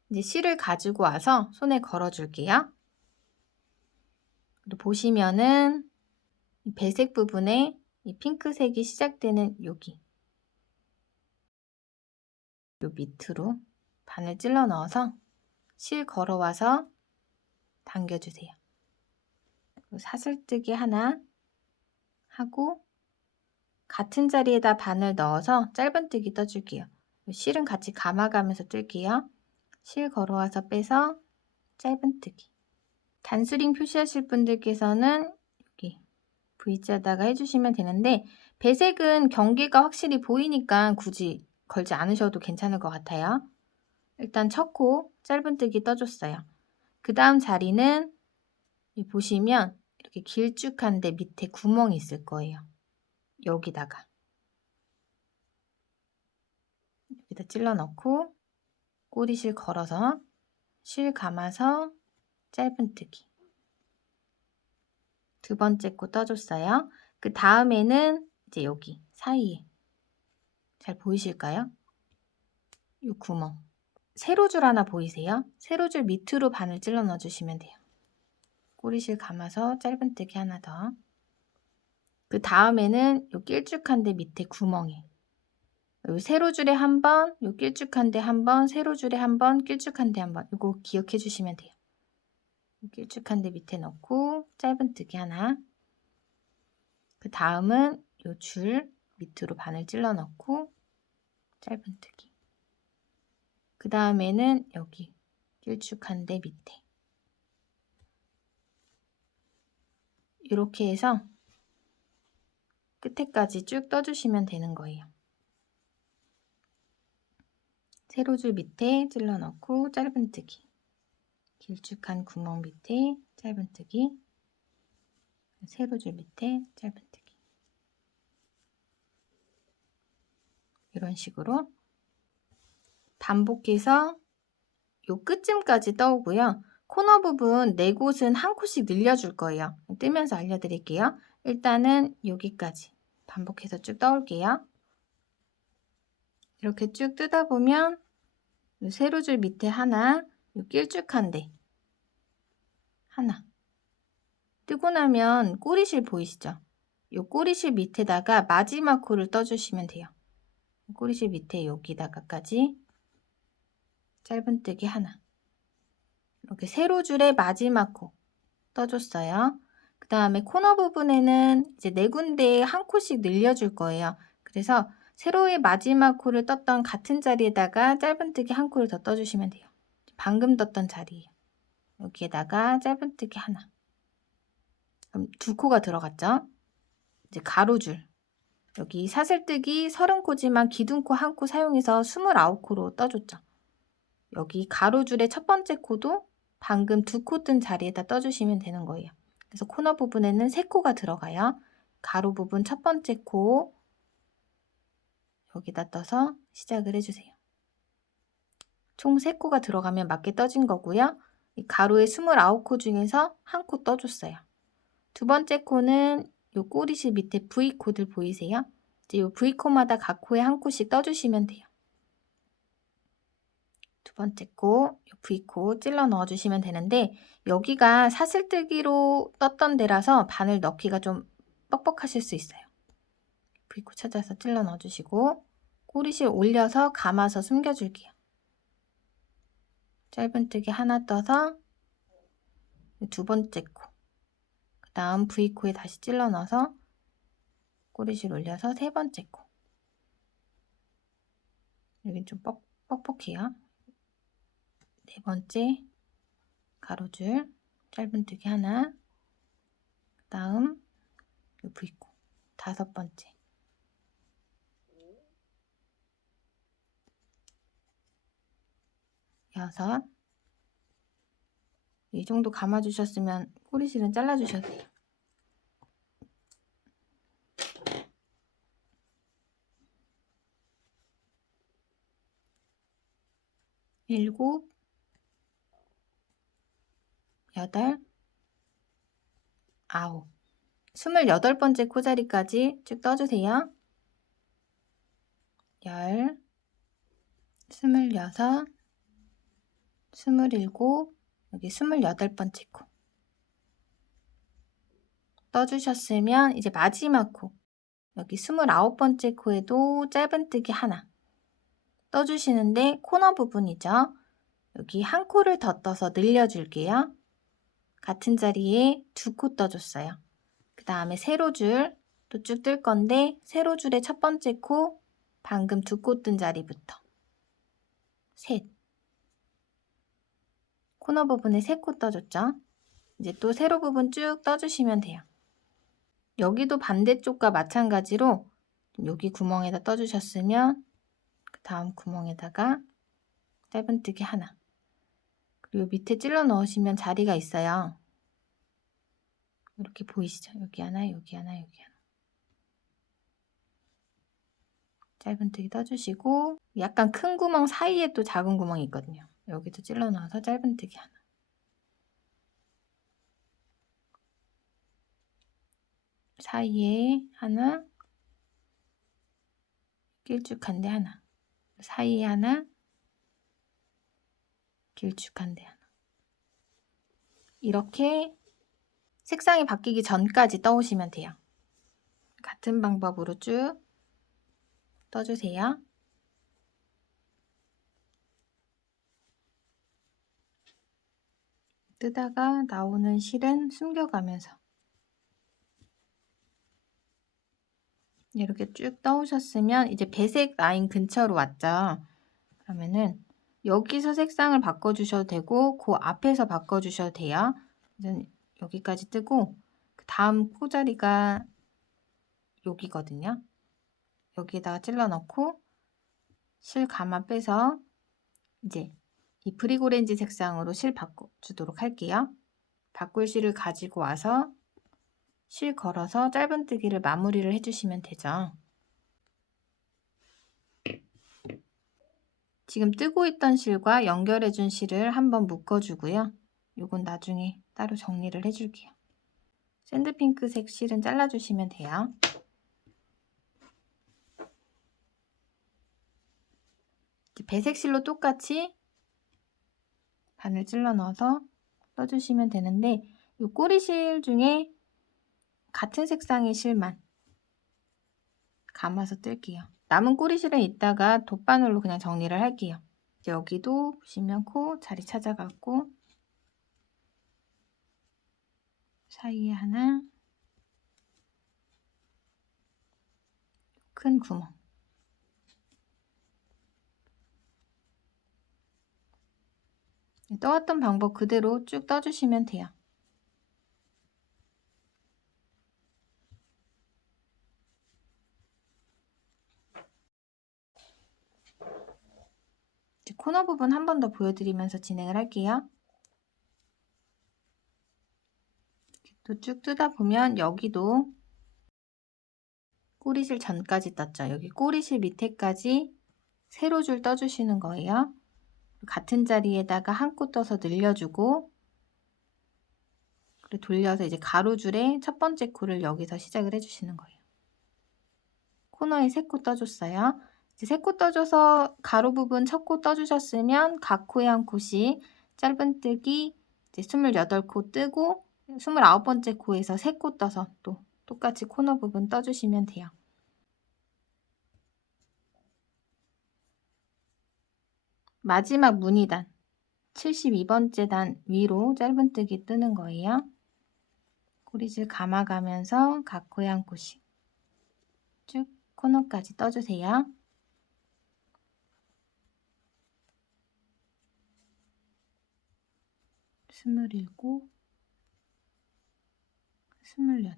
이제 실을 가지고 와서 손에 걸어 줄게요. 그리고 보시면은 이 배색 부분에 이 핑크색이 시작되는 여기 요 밑으로 바늘 찔러 넣어서 실 걸어와서 당겨주세요. 사슬뜨기 하나 하고 같은 자리에다 바늘 넣어서 짧은뜨기 떠줄게요. 실은 같이 감아가면서 뜰게요. 실 걸어와서 빼서 짧은뜨기 단수링 표시하실 분들께서는 여기 V자에다가 해주시면 되는데 배색은 경계가 확실히 보이니까 굳이 걸지 않으셔도 괜찮을 것 같아요. 일단 첫 코 짧은뜨기 떠줬어요. 그 다음 자리는 보시면 이렇게 길쭉한데 밑에 구멍이 있을 거예요. 여기다 찔러 넣고 꼬리실 걸어서 실 감아서 짧은뜨기. 두 번째 코 떠줬어요. 그 다음에는 이제 여기 사이에 잘 보이실까요? 이 구멍. 세로줄 하나 보이세요? 세로줄 밑으로 바늘 찔러 넣어주시면 돼요. 꼬리실 감아서 짧은뜨기 하나 더. 그 다음에는 요 길쭉한데 밑에 구멍에 요 세로줄에 한 번, 요 길쭉한데 한 번, 세로줄에 한 번, 길쭉한데 한 번. 이거 기억해 주시면 돼요. 길쭉한데 밑에 넣고 짧은뜨기 하나. 그 다음은 요 줄 밑으로 바늘 찔러 넣고 짧은뜨기. 그 다음에는 여기 길쭉한데 밑에 이렇게 해서 끝에까지 쭉 떠주시면 되는 거예요. 세로줄 밑에 찔러 넣고 짧은뜨기. 길쭉한 구멍 밑에 짧은뜨기. 세로줄 밑에 짧은뜨기. 이런 식으로 반복해서 요 끝쯤까지 떠오고요. 코너 부분 4곳은 한 코씩 늘려줄 거예요. 뜨면서 알려드릴게요. 일단은 여기까지 반복해서 쭉 떠올게요. 이렇게 쭉 뜨다 보면 요 세로줄 밑에 하나, 요 길쭉한데 하나. 뜨고 나면 꼬리실 보이시죠? 요 꼬리실 밑에다가 마지막 코를 떠주시면 돼요. 꼬리실 밑에 여기다가까지 짧은뜨기 하나. 이렇게 세로줄의 마지막 코 떠줬어요. 그 다음에 코너 부분에는 이제 4군데에 한 코씩 늘려줄 거예요. 그래서 세로의 마지막 코를 떴던 같은 자리에다가 짧은뜨기 한 코를 더 떠주시면 돼요. 방금 떴던 자리예요. 여기에다가 짧은뜨기 하나. 그럼 2코가 들어갔죠? 이제 가로줄. 여기 사슬뜨기 30코지만 기둥코 1코 사용해서 29코로 떠줬죠. 여기 가로줄의 첫 번째 코도 방금 2코 뜬 자리에다 떠주시면 되는 거예요. 그래서 코너 부분에는 3코가 들어가요. 가로 부분 첫 번째 코 여기다 떠서 시작을 해주세요. 총 3코가 들어가면 맞게 떠진 거고요. 이 가로의 29코 중에서 1코 떠줬어요. 두 번째 코는 요 꼬리실 밑에 V코들 보이세요? 이제 요 V코마다 각 코에 1코씩 떠주시면 돼요. 두 번째 코, V코 찔러 넣어주시면 되는데 여기가 사슬뜨기로 떴던 데라서 바늘 넣기가 좀 뻑뻑하실 수 있어요. V코 찾아서 찔러 넣어주시고 꼬리실 올려서 감아서 숨겨줄게요. 짧은뜨기 하나 떠서 두 번째 코, 그 다음 V코에 다시 찔러 넣어서 꼬리실 올려서 세 번째 코. 여긴 좀 뻑뻑해요. 네 번째 가로줄 짧은뜨기 하나, 그 다음 V코 다섯 번째, 여섯. 이 정도 감아주셨으면 꼬리실은 잘라주셔도 돼요. 일곱, 여덟, 아홉. 28번째 코자리까지 쭉 떠주세요. 열, 26, 27, 여기 28번째 코. 떠주셨으면 이제 마지막 코, 여기 29번째 코에도 짧은뜨기 하나. 떠주시는데 코너 부분이죠. 여기 한 코를 더 떠서 늘려줄게요. 같은 자리에 2코 떠줬어요. 그 다음에 세로줄 또 쭉 뜰 건데 세로줄의 첫 번째 코 방금 2코 뜬 자리부터 셋. 코너 부분에 3코 떠줬죠. 이제 또 세로 부분 쭉 떠주시면 돼요. 여기도 반대쪽과 마찬가지로 여기 구멍에다 떠주셨으면 그 다음 구멍에다가 짧은뜨기 하나, 그리고 밑에 찔러 넣으시면 자리가 있어요. 이렇게 보이시죠? 여기 하나, 여기 하나, 여기 하나. 짧은뜨기 떠주시고, 약간 큰 구멍 사이에 또 작은 구멍이 있거든요. 여기도 찔러 넣어서 짧은뜨기 하나. 사이에 하나, 길쭉한 데 하나, 사이에 하나, 길쭉한 데 하나. 이렇게 색상이 바뀌기 전까지 떠오시면 돼요. 같은 방법으로 쭉 떠주세요. 뜨다가 나오는 실은 숨겨가면서 이렇게 쭉 떠오셨으면 이제 배색 라인 근처로 왔죠. 그러면은 여기서 색상을 바꿔주셔도 되고 그 앞에서 바꿔주셔도 돼요. 여기까지 뜨고 그 다음 코자리가 여기거든요. 여기에다가 찔러 넣고 실 가마 빼서 이제 이 브릭오렌지 색상으로 실 바꿔주도록 할게요. 바꿀 실을 가지고 와서 실 걸어서 짧은뜨기를 마무리를 해주시면 되죠. 지금 뜨고 있던 실과 연결해준 실을 한번 묶어주고요. 요건 나중에 따로 정리를 해줄게요. 샌드핑크색 실은 잘라주시면 돼요. 배색 실로 똑같이 바늘 찔러 넣어서 떠주시면 되는데 이 꼬리실 중에 같은 색상의 실만 감아서 뜰게요. 남은 꼬리실은 이따가 돗바늘로 그냥 정리를 할게요. 이제 여기도 보시면 코 자리 찾아갖고 사이에 하나, 큰 구멍. 떠왔던 방법 그대로 쭉 떠주시면 돼요. 이제 코너 부분 한 번 더 보여드리면서 진행을 할게요. 또 쭉 뜨다 보면 여기도 꼬리실 전까지 떴죠. 여기 꼬리실 밑에까지 세로줄 떠주시는 거예요. 같은 자리에다가 한 코 떠서 늘려주고 그리고 돌려서 이제 가로줄에 첫 번째 코를 여기서 시작을 해주시는 거예요. 코너에 3코 떠줬어요. 이제 3코 떠줘서 가로 부분 첫 코 떠주셨으면 각 코에 한 코씩 짧은뜨기 이제 28코 뜨고 29번째 코에서 3코 떠서 또 똑같이 코너 부분 떠주시면 돼요. 마지막 무늬단 72번째 단 위로 짧은뜨기 뜨는 거예요. 꼬리줄 감아가면서 각 코에 한 코씩 쭉 코너까지 떠주세요. 스물일곱, 28,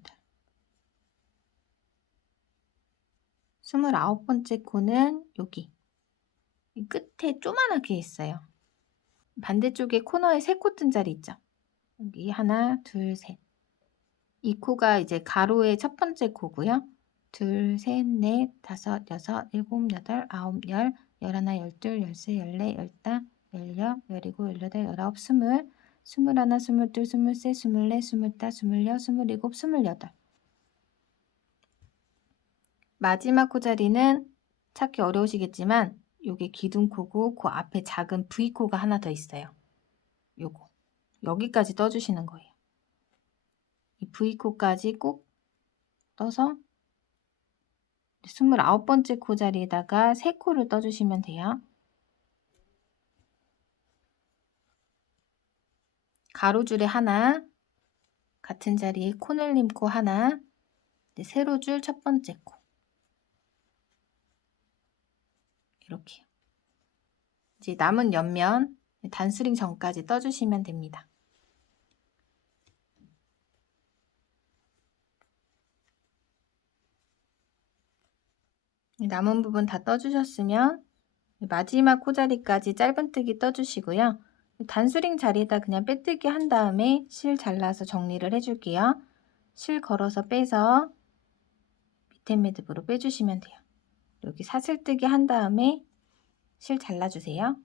29번째 코는 여기 이 끝에 조그맣게 있어요. 반대쪽에 코너에 3코 뜬 자리 있죠. 여기 하나, 둘, 셋. 이 코가 이제 가로의 첫 번째 코고요. 둘, 셋, 넷, 다섯, 여섯, 일곱, 여덟, 아홉, 열, 열하나, 열둘, 열세, 열네, 열다, 열여, 열일곱, 열여덟, 열아홉, 스물, 스물하나, 스물둘, 스물셋, 스물넷, 스물다, 스물여, 스물일곱, 스물여덟. 마지막 코 자리는 찾기 어려우시겠지만 요게 기둥코고 그 앞에 작은 V코가 하나 더 있어요. 요거 여기까지 떠주시는 거예요. 이 V코까지 꼭 떠서 29번째 코 자리에다가 3코를 떠주시면 돼요. 가로줄에 하나, 같은 자리에 코늘림코 하나, 세로줄 첫 번째 코. 이렇게. 이제 남은 옆면 단수링 전까지 떠주시면 됩니다. 남은 부분 다 떠주셨으면 마지막 코자리까지 짧은뜨기 떠주시고요. 단수링 자리에다 그냥 빼뜨기 한 다음에 실 잘라서 정리를 해줄게요. 실 걸어서 빼서 밑에 매듭으로 빼주시면 돼요. 여기 사슬뜨기 한 다음에 실 잘라주세요.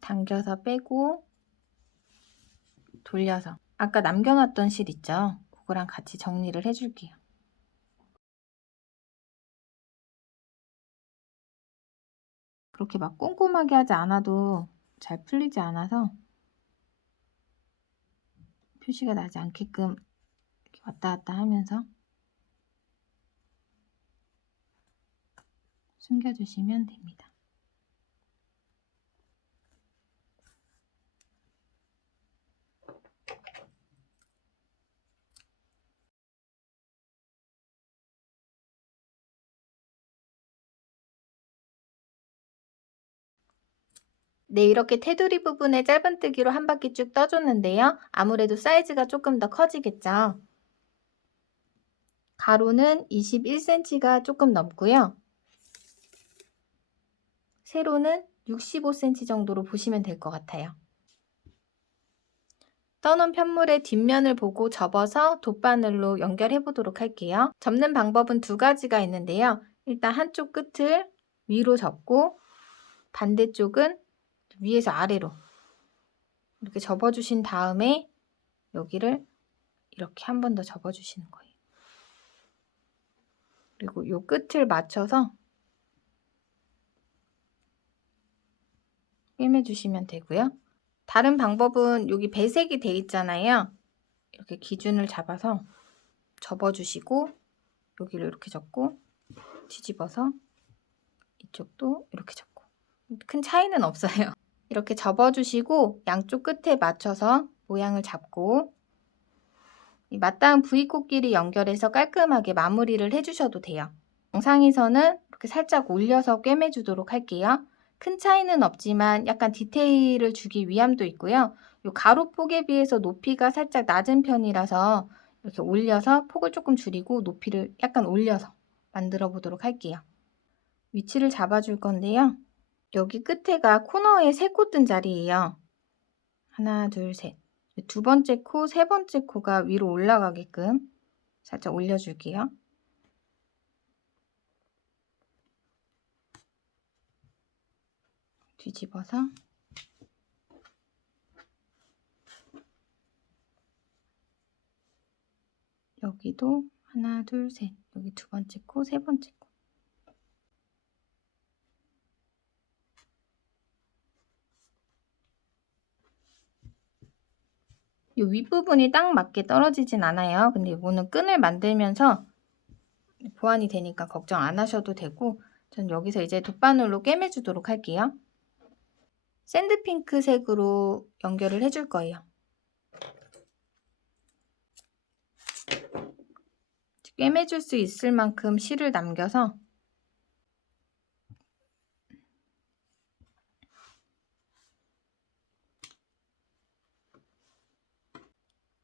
당겨서 빼고 돌려서 아까 남겨놨던 실 있죠? 그거랑 같이 정리를 해줄게요. 그렇게 막 꼼꼼하게 하지 않아도 잘 풀리지 않아서 표시가 나지 않게끔 이렇게 왔다 갔다 하면서 숨겨주시면 됩니다. 네, 이렇게 테두리 부분에 짧은뜨기로 한 바퀴 쭉 떠줬는데요. 아무래도 사이즈가 조금 더 커지겠죠. 가로는 21cm가 조금 넘고요. 세로는 65cm 정도로 보시면 될 것 같아요. 떠놓은 편물의 뒷면을 보고 접어서 돗바늘로 연결해 보도록 할게요. 접는 방법은 두 가지가 있는데요. 일단 한쪽 끝을 위로 접고 반대쪽은 위에서 아래로 이렇게 접어주신 다음에 여기를 이렇게 한 번 더 접어주시는 거예요. 그리고 이 끝을 맞춰서 꿰매주시면 되고요. 다른 방법은 여기 배색이 돼 있잖아요. 이렇게 기준을 잡아서 접어주시고 여기를 이렇게 접고 뒤집어서 이쪽도 이렇게 접고 큰 차이는 없어요. 이렇게 접어주시고 양쪽 끝에 맞춰서 모양을 잡고 이 맞닿은 V코끼리 연결해서 깔끔하게 마무리를 해주셔도 돼요. 영상에서는 이렇게 살짝 올려서 꿰매주도록 할게요. 큰 차이는 없지만 약간 디테일을 주기 위함도 있고요. 이 가로폭에 비해서 높이가 살짝 낮은 편이라서 이렇게 올려서 폭을 조금 줄이고 높이를 약간 올려서 만들어 보도록 할게요. 위치를 잡아줄 건데요. 여기 끝에가 코너에 3코 뜬 자리예요. 하나, 둘, 셋. 두 번째 코, 세 번째 코가 위로 올라가게끔 살짝 올려줄게요. 뒤집어서 여기도 하나, 둘, 셋. 여기 두 번째 코, 세 번째 코. 이 윗부분이 딱 맞게 떨어지진 않아요. 근데 이거는 끈을 만들면서 보완이 되니까 걱정 안 하셔도 되고 전 여기서 이제 돗바늘로 꿰매주도록 할게요. 샌드핑크색으로 연결을 해줄 거예요. 꿰매줄 수 있을 만큼 실을 남겨서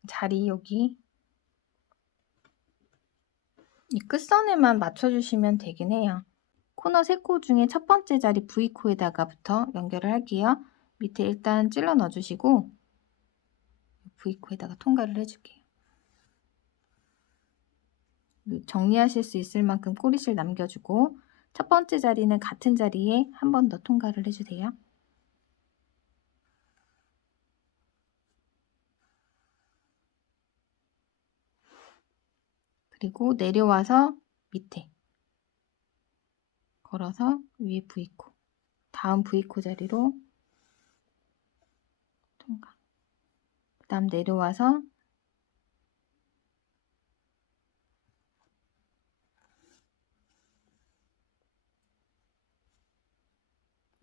자리 여기 이 끝선에만 맞춰주시면 되긴 해요. 코너 3코 중에 첫 번째 자리 V코에다가부터 연결을 할게요. 밑에 일단 찔러 넣어주시고 V코에다가 통과를 해줄게요. 정리하실 수 있을 만큼 꼬리실 남겨주고 첫 번째 자리는 같은 자리에 한 번 더 통과를 해주세요. 그리고 내려와서 밑에 걸어서 위에 V코 다음 V코 자리로 통과 그 다음 내려와서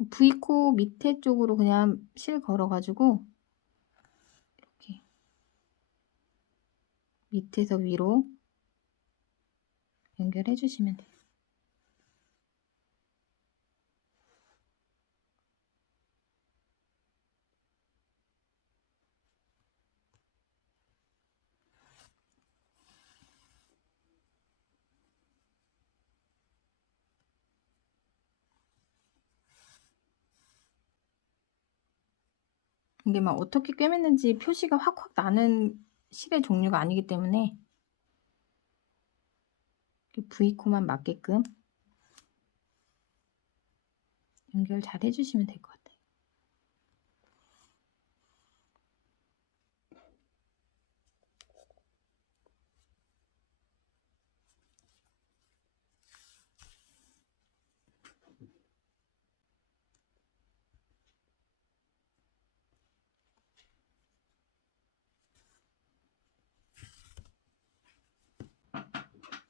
V코 밑에 쪽으로 그냥 실 걸어가지고 이렇게 밑에서 위로 연결해 주시면 돼요. 이게 막 어떻게 꿰맸는지 표시가 확확 나는 실의 종류가 아니기 때문에 V코만 맞게끔 연결 잘 해주시면 될 것 같아요.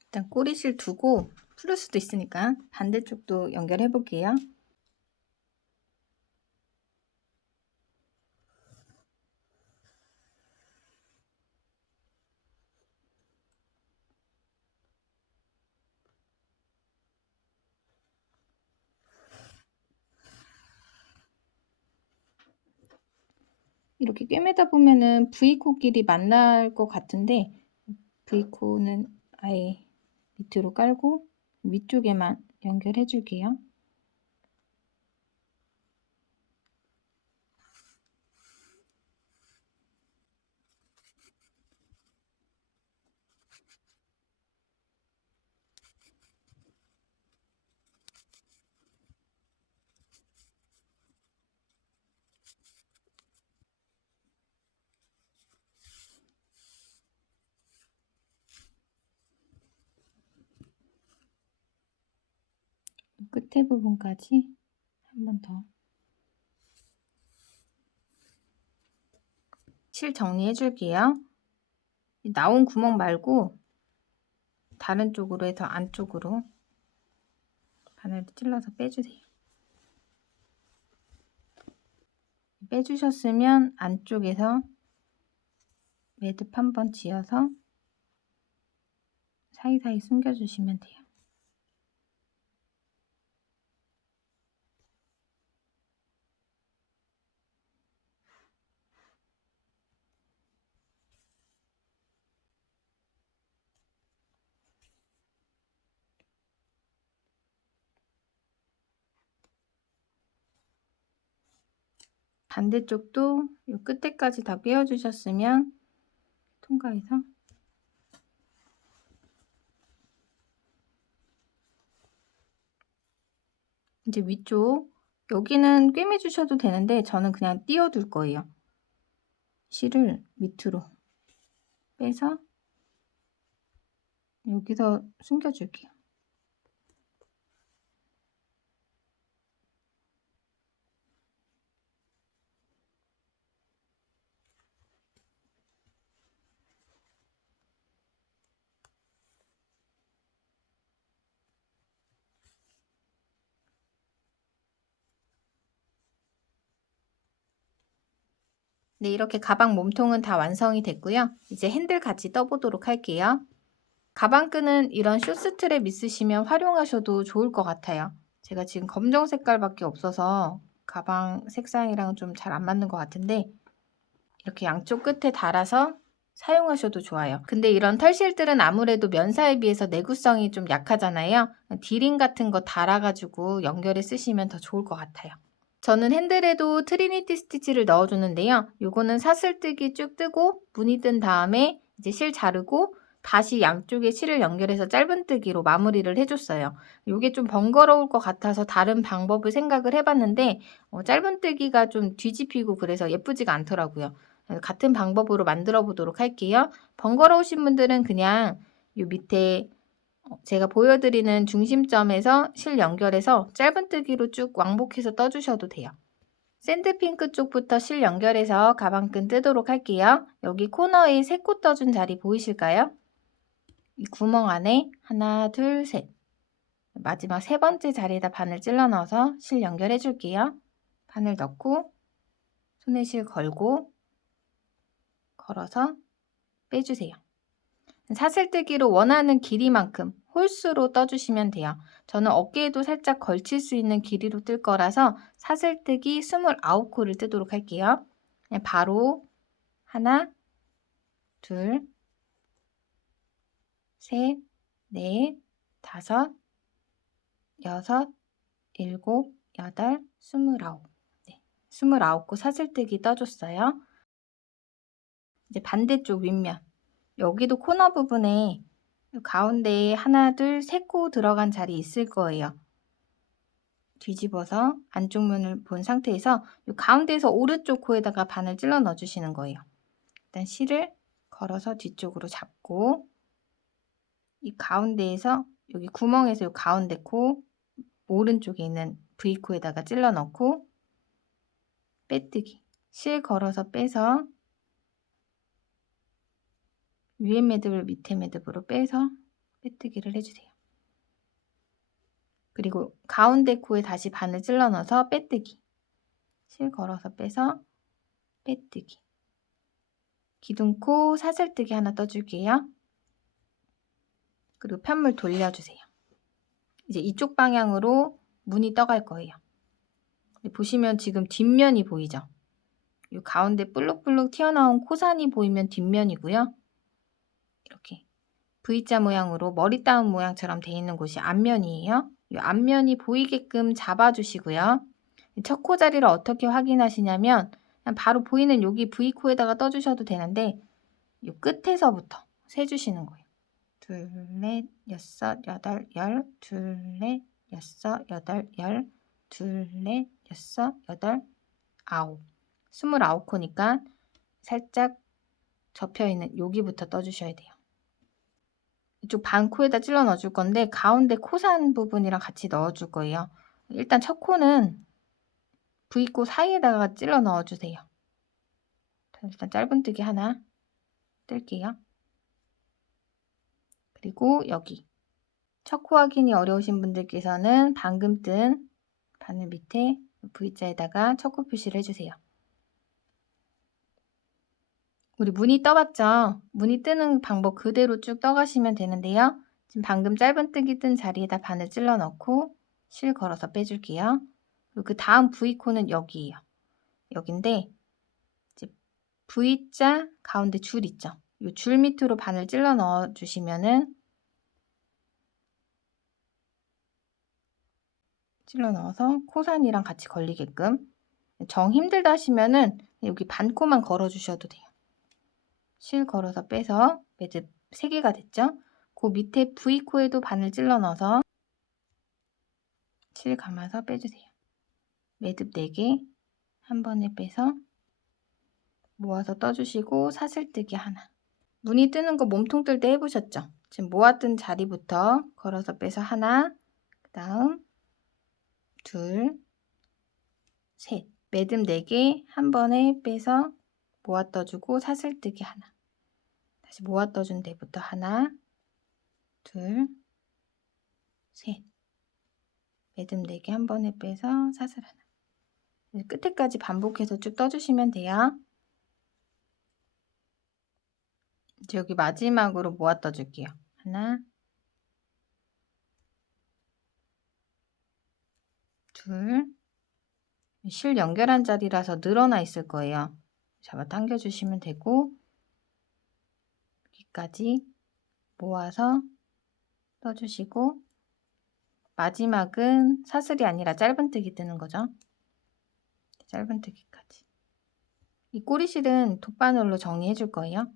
일단 꼬리실 두고 풀을 수도 있으니까 반대쪽도 연결해 볼게요. 이렇게 꿰매다 보면은 V코 길이 만날 것 같은데 V코는 아예 밑으로 깔고 위쪽에만 연결해 줄게요. 끝에 부분까지 한 번 더 실 정리해 줄게요. 나온 구멍 말고 다른 쪽으로 해서 안쪽으로 바늘을 찔러서 빼주세요. 빼주셨으면 안쪽에서 매듭 한번 지어서 사이사이 숨겨주시면 돼요. 반대쪽도 이 끝에까지 다 빼어주셨으면 통과해서 이제 위쪽 여기는 꿰매 주셔도 되는데 저는 그냥 띄워둘 거예요. 실을 밑으로 빼서 여기서 숨겨줄게요. 네, 이렇게 가방 몸통은 다 완성이 됐고요. 이제 핸들 같이 떠보도록 할게요. 가방끈은 이런 쇼스트랩 있으시면 활용하셔도 좋을 것 같아요. 제가 지금 검정 색깔밖에 없어서 가방 색상이랑 좀 잘 안 맞는 것 같은데 이렇게 양쪽 끝에 달아서 사용하셔도 좋아요. 근데 이런 털실들은 아무래도 면사에 비해서 내구성이 좀 약하잖아요. 디링 같은 거 달아가지고 연결해 쓰시면 더 좋을 것 같아요. 저는 핸들에도 트리니티 스티치를 넣어주는데요. 요거는 사슬뜨기 쭉 뜨고 무늬 뜬 다음에 이제 실 자르고 다시 양쪽에 실을 연결해서 짧은뜨기로 마무리를 해줬어요. 요게 좀 번거로울 것 같아서 다른 방법을 생각을 해봤는데 짧은뜨기가 좀 뒤집히고 그래서 예쁘지가 않더라고요. 같은 방법으로 만들어 보도록 할게요. 번거로우신 분들은 그냥 요 밑에 제가 보여드리는 중심점에서 실 연결해서 짧은뜨기로 쭉 왕복해서 떠주셔도 돼요. 샌드핑크 쪽부터 실 연결해서 가방끈 뜨도록 할게요. 여기 코너에 3코 떠준 자리 보이실까요? 이 구멍 안에 하나, 둘, 셋. 마지막 3번째 자리에다 바늘 찔러 넣어서 실 연결해 줄게요. 바늘 넣고 손에 실 걸고 걸어서 빼주세요. 사슬뜨기로 원하는 길이만큼 홀수로 떠주시면 돼요. 저는 어깨에도 살짝 걸칠 수 있는 길이로 뜰 거라서 사슬뜨기 29코를 뜨도록 할게요. 바로 하나, 둘, 셋, 넷, 다섯, 여섯, 일곱, 여덟, 29. 네, 29코 사슬뜨기 떠줬어요. 이제 반대쪽 윗면, 여기도 코너 부분에 가운데에 하나, 둘, 세 코 들어간 자리 있을 거예요. 뒤집어서 안쪽 면을 본 상태에서 이 가운데에서 오른쪽 코에다가 바늘 찔러 넣어주시는 거예요. 일단 실을 걸어서 뒤쪽으로 잡고, 이 가운데에서 여기 구멍에서 이 가운데 코 오른쪽에 있는 V코에다가 찔러 넣고 빼뜨기, 실 걸어서 빼서 위에 매듭을 밑에 매듭으로 빼서 빼뜨기를 해주세요. 그리고 가운데 코에 다시 바늘 찔러 넣어서 빼뜨기, 실 걸어서 빼서 빼뜨기, 기둥코 사슬뜨기 하나 떠줄게요. 그리고 편물 돌려주세요. 이제 이쪽 방향으로 무늬 떠갈 거예요. 보시면 지금 뒷면이 보이죠? 이 가운데 볼록볼록 튀어나온 코산이 보이면 뒷면이고요. 이렇게 V자 모양으로 머리 따은 모양처럼 되어 있는 곳이 앞면이에요. 이 앞면이 보이게끔 잡아주시고요. 첫 코 자리를 어떻게 확인하시냐면 그냥 바로 보이는 여기 V코에다가 떠주셔도 되는데 이 끝에서부터 세주시는 거예요. 둘, 넷, 여섯, 여덟, 열, 둘, 넷, 여섯, 여덟, 열, 둘, 넷, 여섯, 여덟, 아홉. 29코니까 살짝 접혀있는 여기부터 떠주셔야 돼요. 이쪽 반코에다 찔러 넣어줄 건데 가운데 코산 부분이랑 같이 넣어줄 거예요. 일단 첫 코는 V코 사이에다가 찔러 넣어주세요. 일단 짧은뜨기 하나 뜰게요. 그리고 여기 첫 코 확인이 어려우신 분들께서는 방금 뜬 바늘 밑에 V자에다가 첫 코 표시를 해주세요. 우리 무늬 떠봤죠? 무늬 뜨는 방법 그대로 쭉 떠가시면 되는데요. 지금 방금 짧은뜨기 뜬 자리에다 바늘 찔러 넣고 실 걸어서 빼줄게요. 그리고 그 다음 V코는 여기예요. 여긴데 이제 V자 가운데 줄 있죠? 이 줄 밑으로 바늘 찔러 넣어주시면은 찔러 넣어서 코산이랑 같이 걸리게끔, 정 힘들다 하시면은 여기 반코만 걸어주셔도 돼요. 실 걸어서 빼서 매듭 3개가 됐죠? 그 밑에 V코에도 바늘 찔러 넣어서 실 감아서 빼주세요. 매듭 4개 한 번에 빼서 모아서 떠주시고 사슬뜨기 하나. 무늬 뜨는 거 몸통 뜰 때 해보셨죠? 지금 모았던 자리부터 걸어서 빼서 하나, 그 다음 둘, 셋. 매듭 4개 한 번에 빼서 모아 떠주고 사슬뜨기 하나. 다시 모아 떠준 데부터 하나, 둘, 셋. 매듭 4개 한 번에 빼서 사슬 하나. 끝에까지 반복해서 쭉 떠주시면 돼요. 이제 여기 마지막으로 모아 떠줄게요. 하나, 둘, 실 연결한 자리라서 늘어나 있을 거예요. 잡아 당겨 주시면 되고 여기까지 모아서 떠주시고 마지막은 사슬이 아니라 짧은뜨기 뜨는 거죠. 짧은뜨기까지. 이 꼬리실은 돗바늘로 정리해 줄 거예요.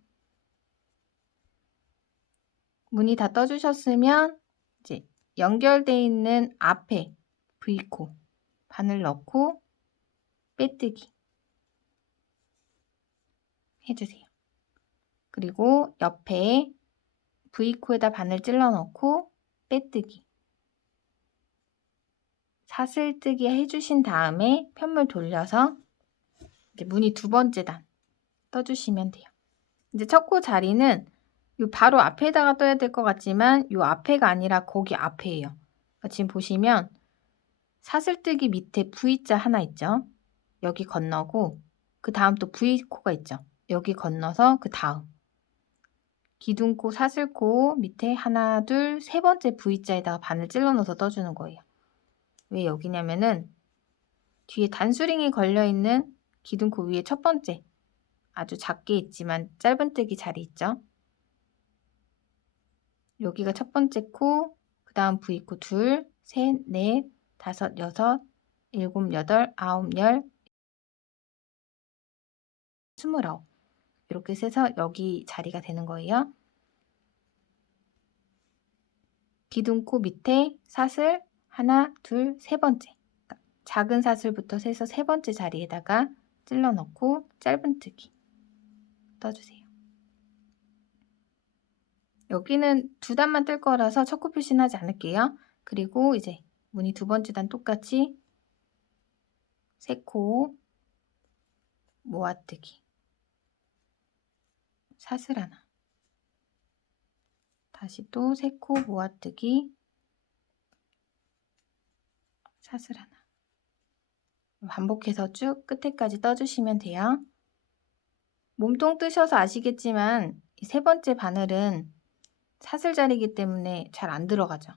무늬 다 떠주셨으면 이제 연결되어 있는 앞에 V코 바늘 넣고 빼뜨기 해주세요. 그리고 옆에 V코에다 바늘 찔러 넣고 빼뜨기, 사슬뜨기 해주신 다음에 편물 돌려서 이제 무늬 2번째 단 떠주시면 돼요. 이제 첫 코 자리는 요 바로 앞에다가 떠야 될 것 같지만 요 앞에가 아니라 거기 앞에예요. 그러니까 지금 보시면 사슬뜨기 밑에 V자 하나 있죠. 여기 건너고 그 다음 또 V코가 있죠. 여기 건너서 그 다음 기둥코, 사슬코 밑에 하나, 둘, 세 번째 V자에다가 바늘 찔러 넣어서 떠주는 거예요. 왜 여기냐면은 뒤에 단수링이 걸려있는 기둥코 위에 첫 번째 아주 작게 있지만 짧은뜨기 자리 있죠. 여기가 첫 번째 코, 그 다음 V코 둘, 셋, 넷, 다섯, 여섯, 일곱, 여덟, 아홉, 열, 29 이렇게 세서 여기 자리가 되는 거예요. 기둥코 밑에 사슬 하나, 둘, 세 번째. 작은 사슬부터 세서 세 번째 자리에다가 찔러 넣고 짧은뜨기 떠주세요. 여기는 두 단만 뜰 거라서 첫 코 표시는 하지 않을게요. 그리고 이제 무늬 두 번째 단 똑같이 세 코 모아뜨기 사슬 하나, 다시 또 세 코 모아뜨기 사슬 하나, 반복해서 쭉 끝에까지 떠주시면 돼요. 몸통 뜨셔서 아시겠지만 이 세 번째 바늘은 사슬 자리이기 때문에 잘 안 들어가죠.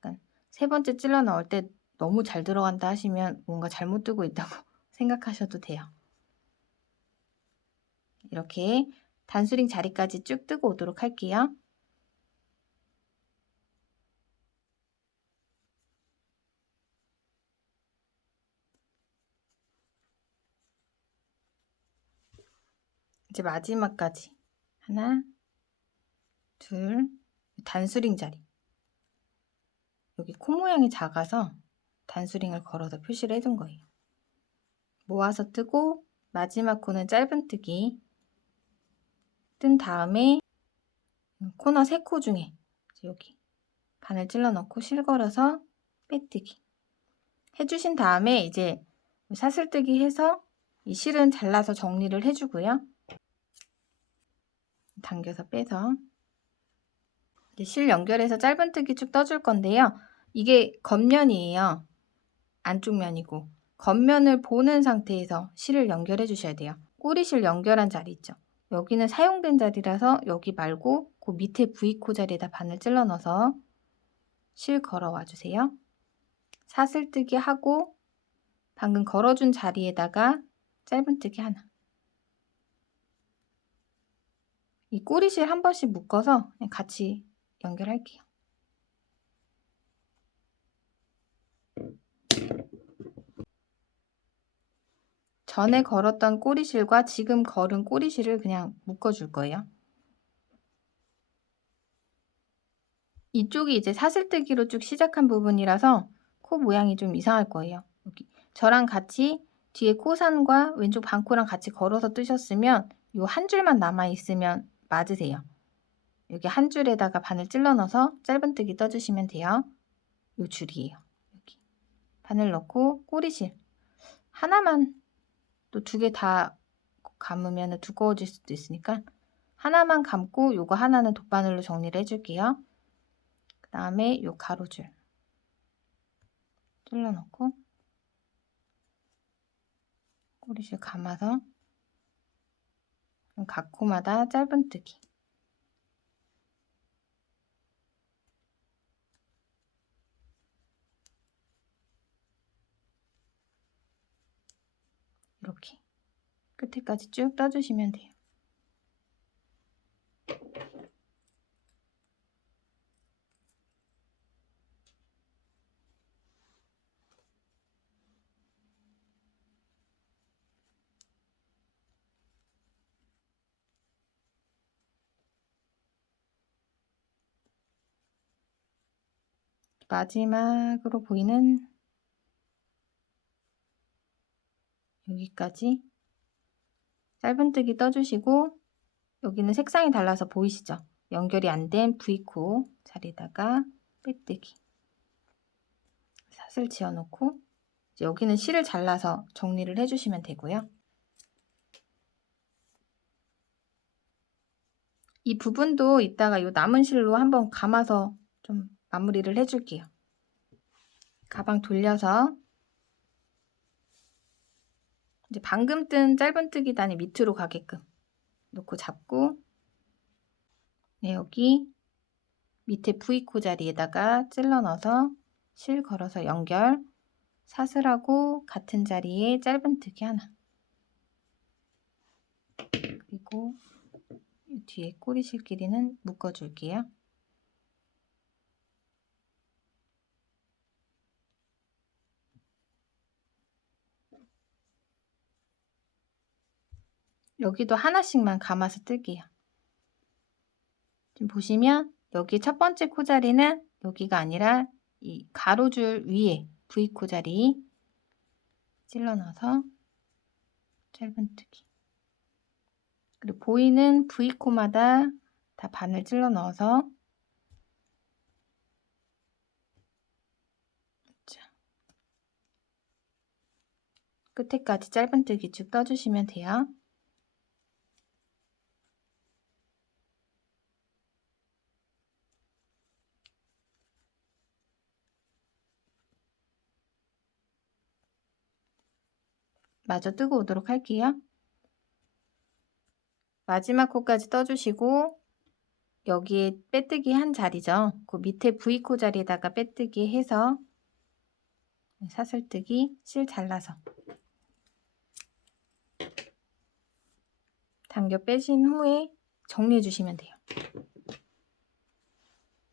그러니까 세 번째 찔러 넣을 때 너무 잘 들어간다 하시면 뭔가 잘못 뜨고 있다고 생각하셔도 돼요. 이렇게 단수링 자리까지 쭉 뜨고 오도록 할게요. 이제 마지막까지 하나, 둘, 단수링 자리. 여기 코 모양이 작아서 단수링을 걸어서 표시를 해둔 거예요. 모아서 뜨고 마지막 코는 짧은뜨기 뜬 다음에 코너 3코 중에 여기 바늘 찔러 넣고 실 걸어서 빼뜨기 해주신 다음에 이제 사슬뜨기 해서 이 실은 잘라서 정리를 해주고요. 당겨서 빼서 이제 실 연결해서 짧은뜨기 쭉 떠줄 건데요. 이게 겉면이에요. 안쪽 면이고 겉면을 보는 상태에서 실을 연결해 주셔야 돼요. 꼬리실 연결한 자리 있죠. 여기는 사용된 자리라서 여기 말고 그 밑에 V코 자리에다 바늘 찔러 넣어서 실 걸어와 주세요. 사슬뜨기 하고 방금 걸어준 자리에다가 짧은뜨기 하나. 이 꼬리실 한 번씩 묶어서 그냥 같이 연결할게요. 전에 걸었던 꼬리실과 지금 걸은 꼬리실을 그냥 묶어줄 거예요. 이쪽이 이제 사슬뜨기로 쭉 시작한 부분이라서 코 모양이 좀 이상할 거예요. 여기 저랑 같이 뒤에 코산과 왼쪽 반코랑 같이 걸어서 뜨셨으면 요 한 줄만 남아 있으면 맞으세요. 여기 한 줄에다가 바늘 찔러 넣어서 짧은뜨기 떠주시면 돼요. 요 줄이에요. 여기 바늘 넣고 꼬리실 하나만 또 두 개 다 감으면 두꺼워질 수도 있으니까 하나만 감고 요거 하나는 돗바늘로 정리를 해줄게요. 그 다음에 요 가로줄 찔러 넣고 꼬리실 감아서 각 코마다 짧은뜨기 이렇게 끝에까지 쭉 떠주시면 돼요. 마지막으로 보이는 여기까지 짧은뜨기 떠주시고 여기는 색상이 달라서 보이시죠? 연결이 안 된 V코 자리에다가 빼뜨기 사슬 지어놓고 이제 여기는 실을 잘라서 정리를 해주시면 되고요. 이 부분도 이따가 이 남은 실로 한번 감아서 좀 마무리를 해줄게요. 가방 돌려서 이제 방금 뜬 짧은뜨기 단이 밑으로 가게끔 놓고 잡고 네, 여기 밑에 V코 자리에다가 찔러 넣어서 실 걸어서 연결 사슬하고 같은 자리에 짧은뜨기 하나 그리고 이 뒤에 꼬리실 길이는 묶어줄게요. 여기도 하나씩만 감아서 뜰게요. 지금 보시면 여기 첫 번째 코자리는 여기가 아니라 이 가로줄 위에 V코 자리 찔러 넣어서 짧은뜨기. 그리고 보이는 V코마다 다 반을 찔러 넣어서 끝에까지 짧은뜨기 쭉 떠주시면 돼요. 마저 뜨고 오도록 할게요. 마지막 코까지 떠주시고 여기에 빼뜨기 한 자리죠. 그 밑에 V코 자리에다가 빼뜨기 해서 사슬뜨기 실 잘라서 당겨 빼신 후에 정리해 주시면 돼요.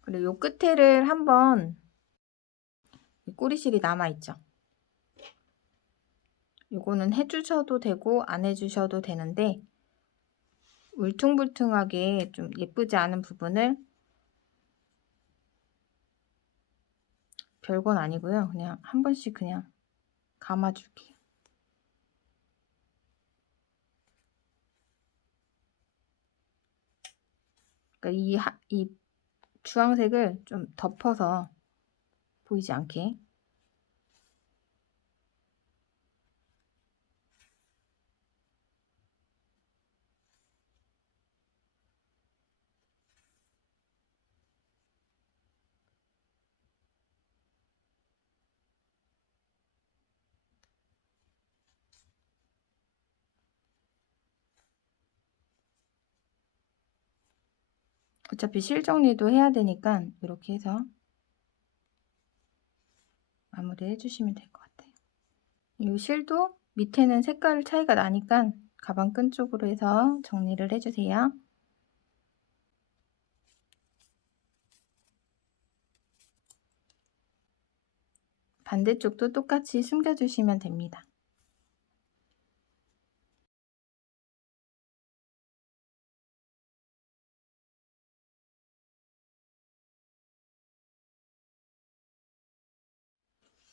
그리고 요 끝에를 한번 꼬리실이 남아있죠. 요거는 해주셔도 되고 안 해주셔도 되는데 울퉁불퉁하게 좀 예쁘지 않은 부분을 별건 아니고요. 그냥 한 번씩 그냥 감아줄게요. 그러니까 이 주황색을 좀 덮어서 보이지 않게 어차피 실 정리도 해야 되니까 이렇게 해서 마무리 해주시면 될 것 같아요. 이 실도 밑에는 색깔 차이가 나니까 가방 끈 쪽으로 해서 정리를 해주세요. 반대쪽도 똑같이 숨겨주시면 됩니다.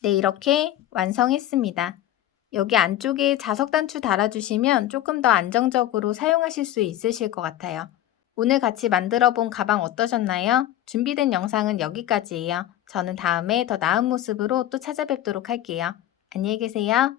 네, 이렇게 완성했습니다. 여기 안쪽에 자석 단추 달아주시면 조금 더 안정적으로 사용하실 수 있으실 것 같아요. 오늘 같이 만들어 본 가방 어떠셨나요? 준비된 영상은 여기까지예요. 저는 다음에 더 나은 모습으로 또 찾아뵙도록 할게요. 안녕히 계세요.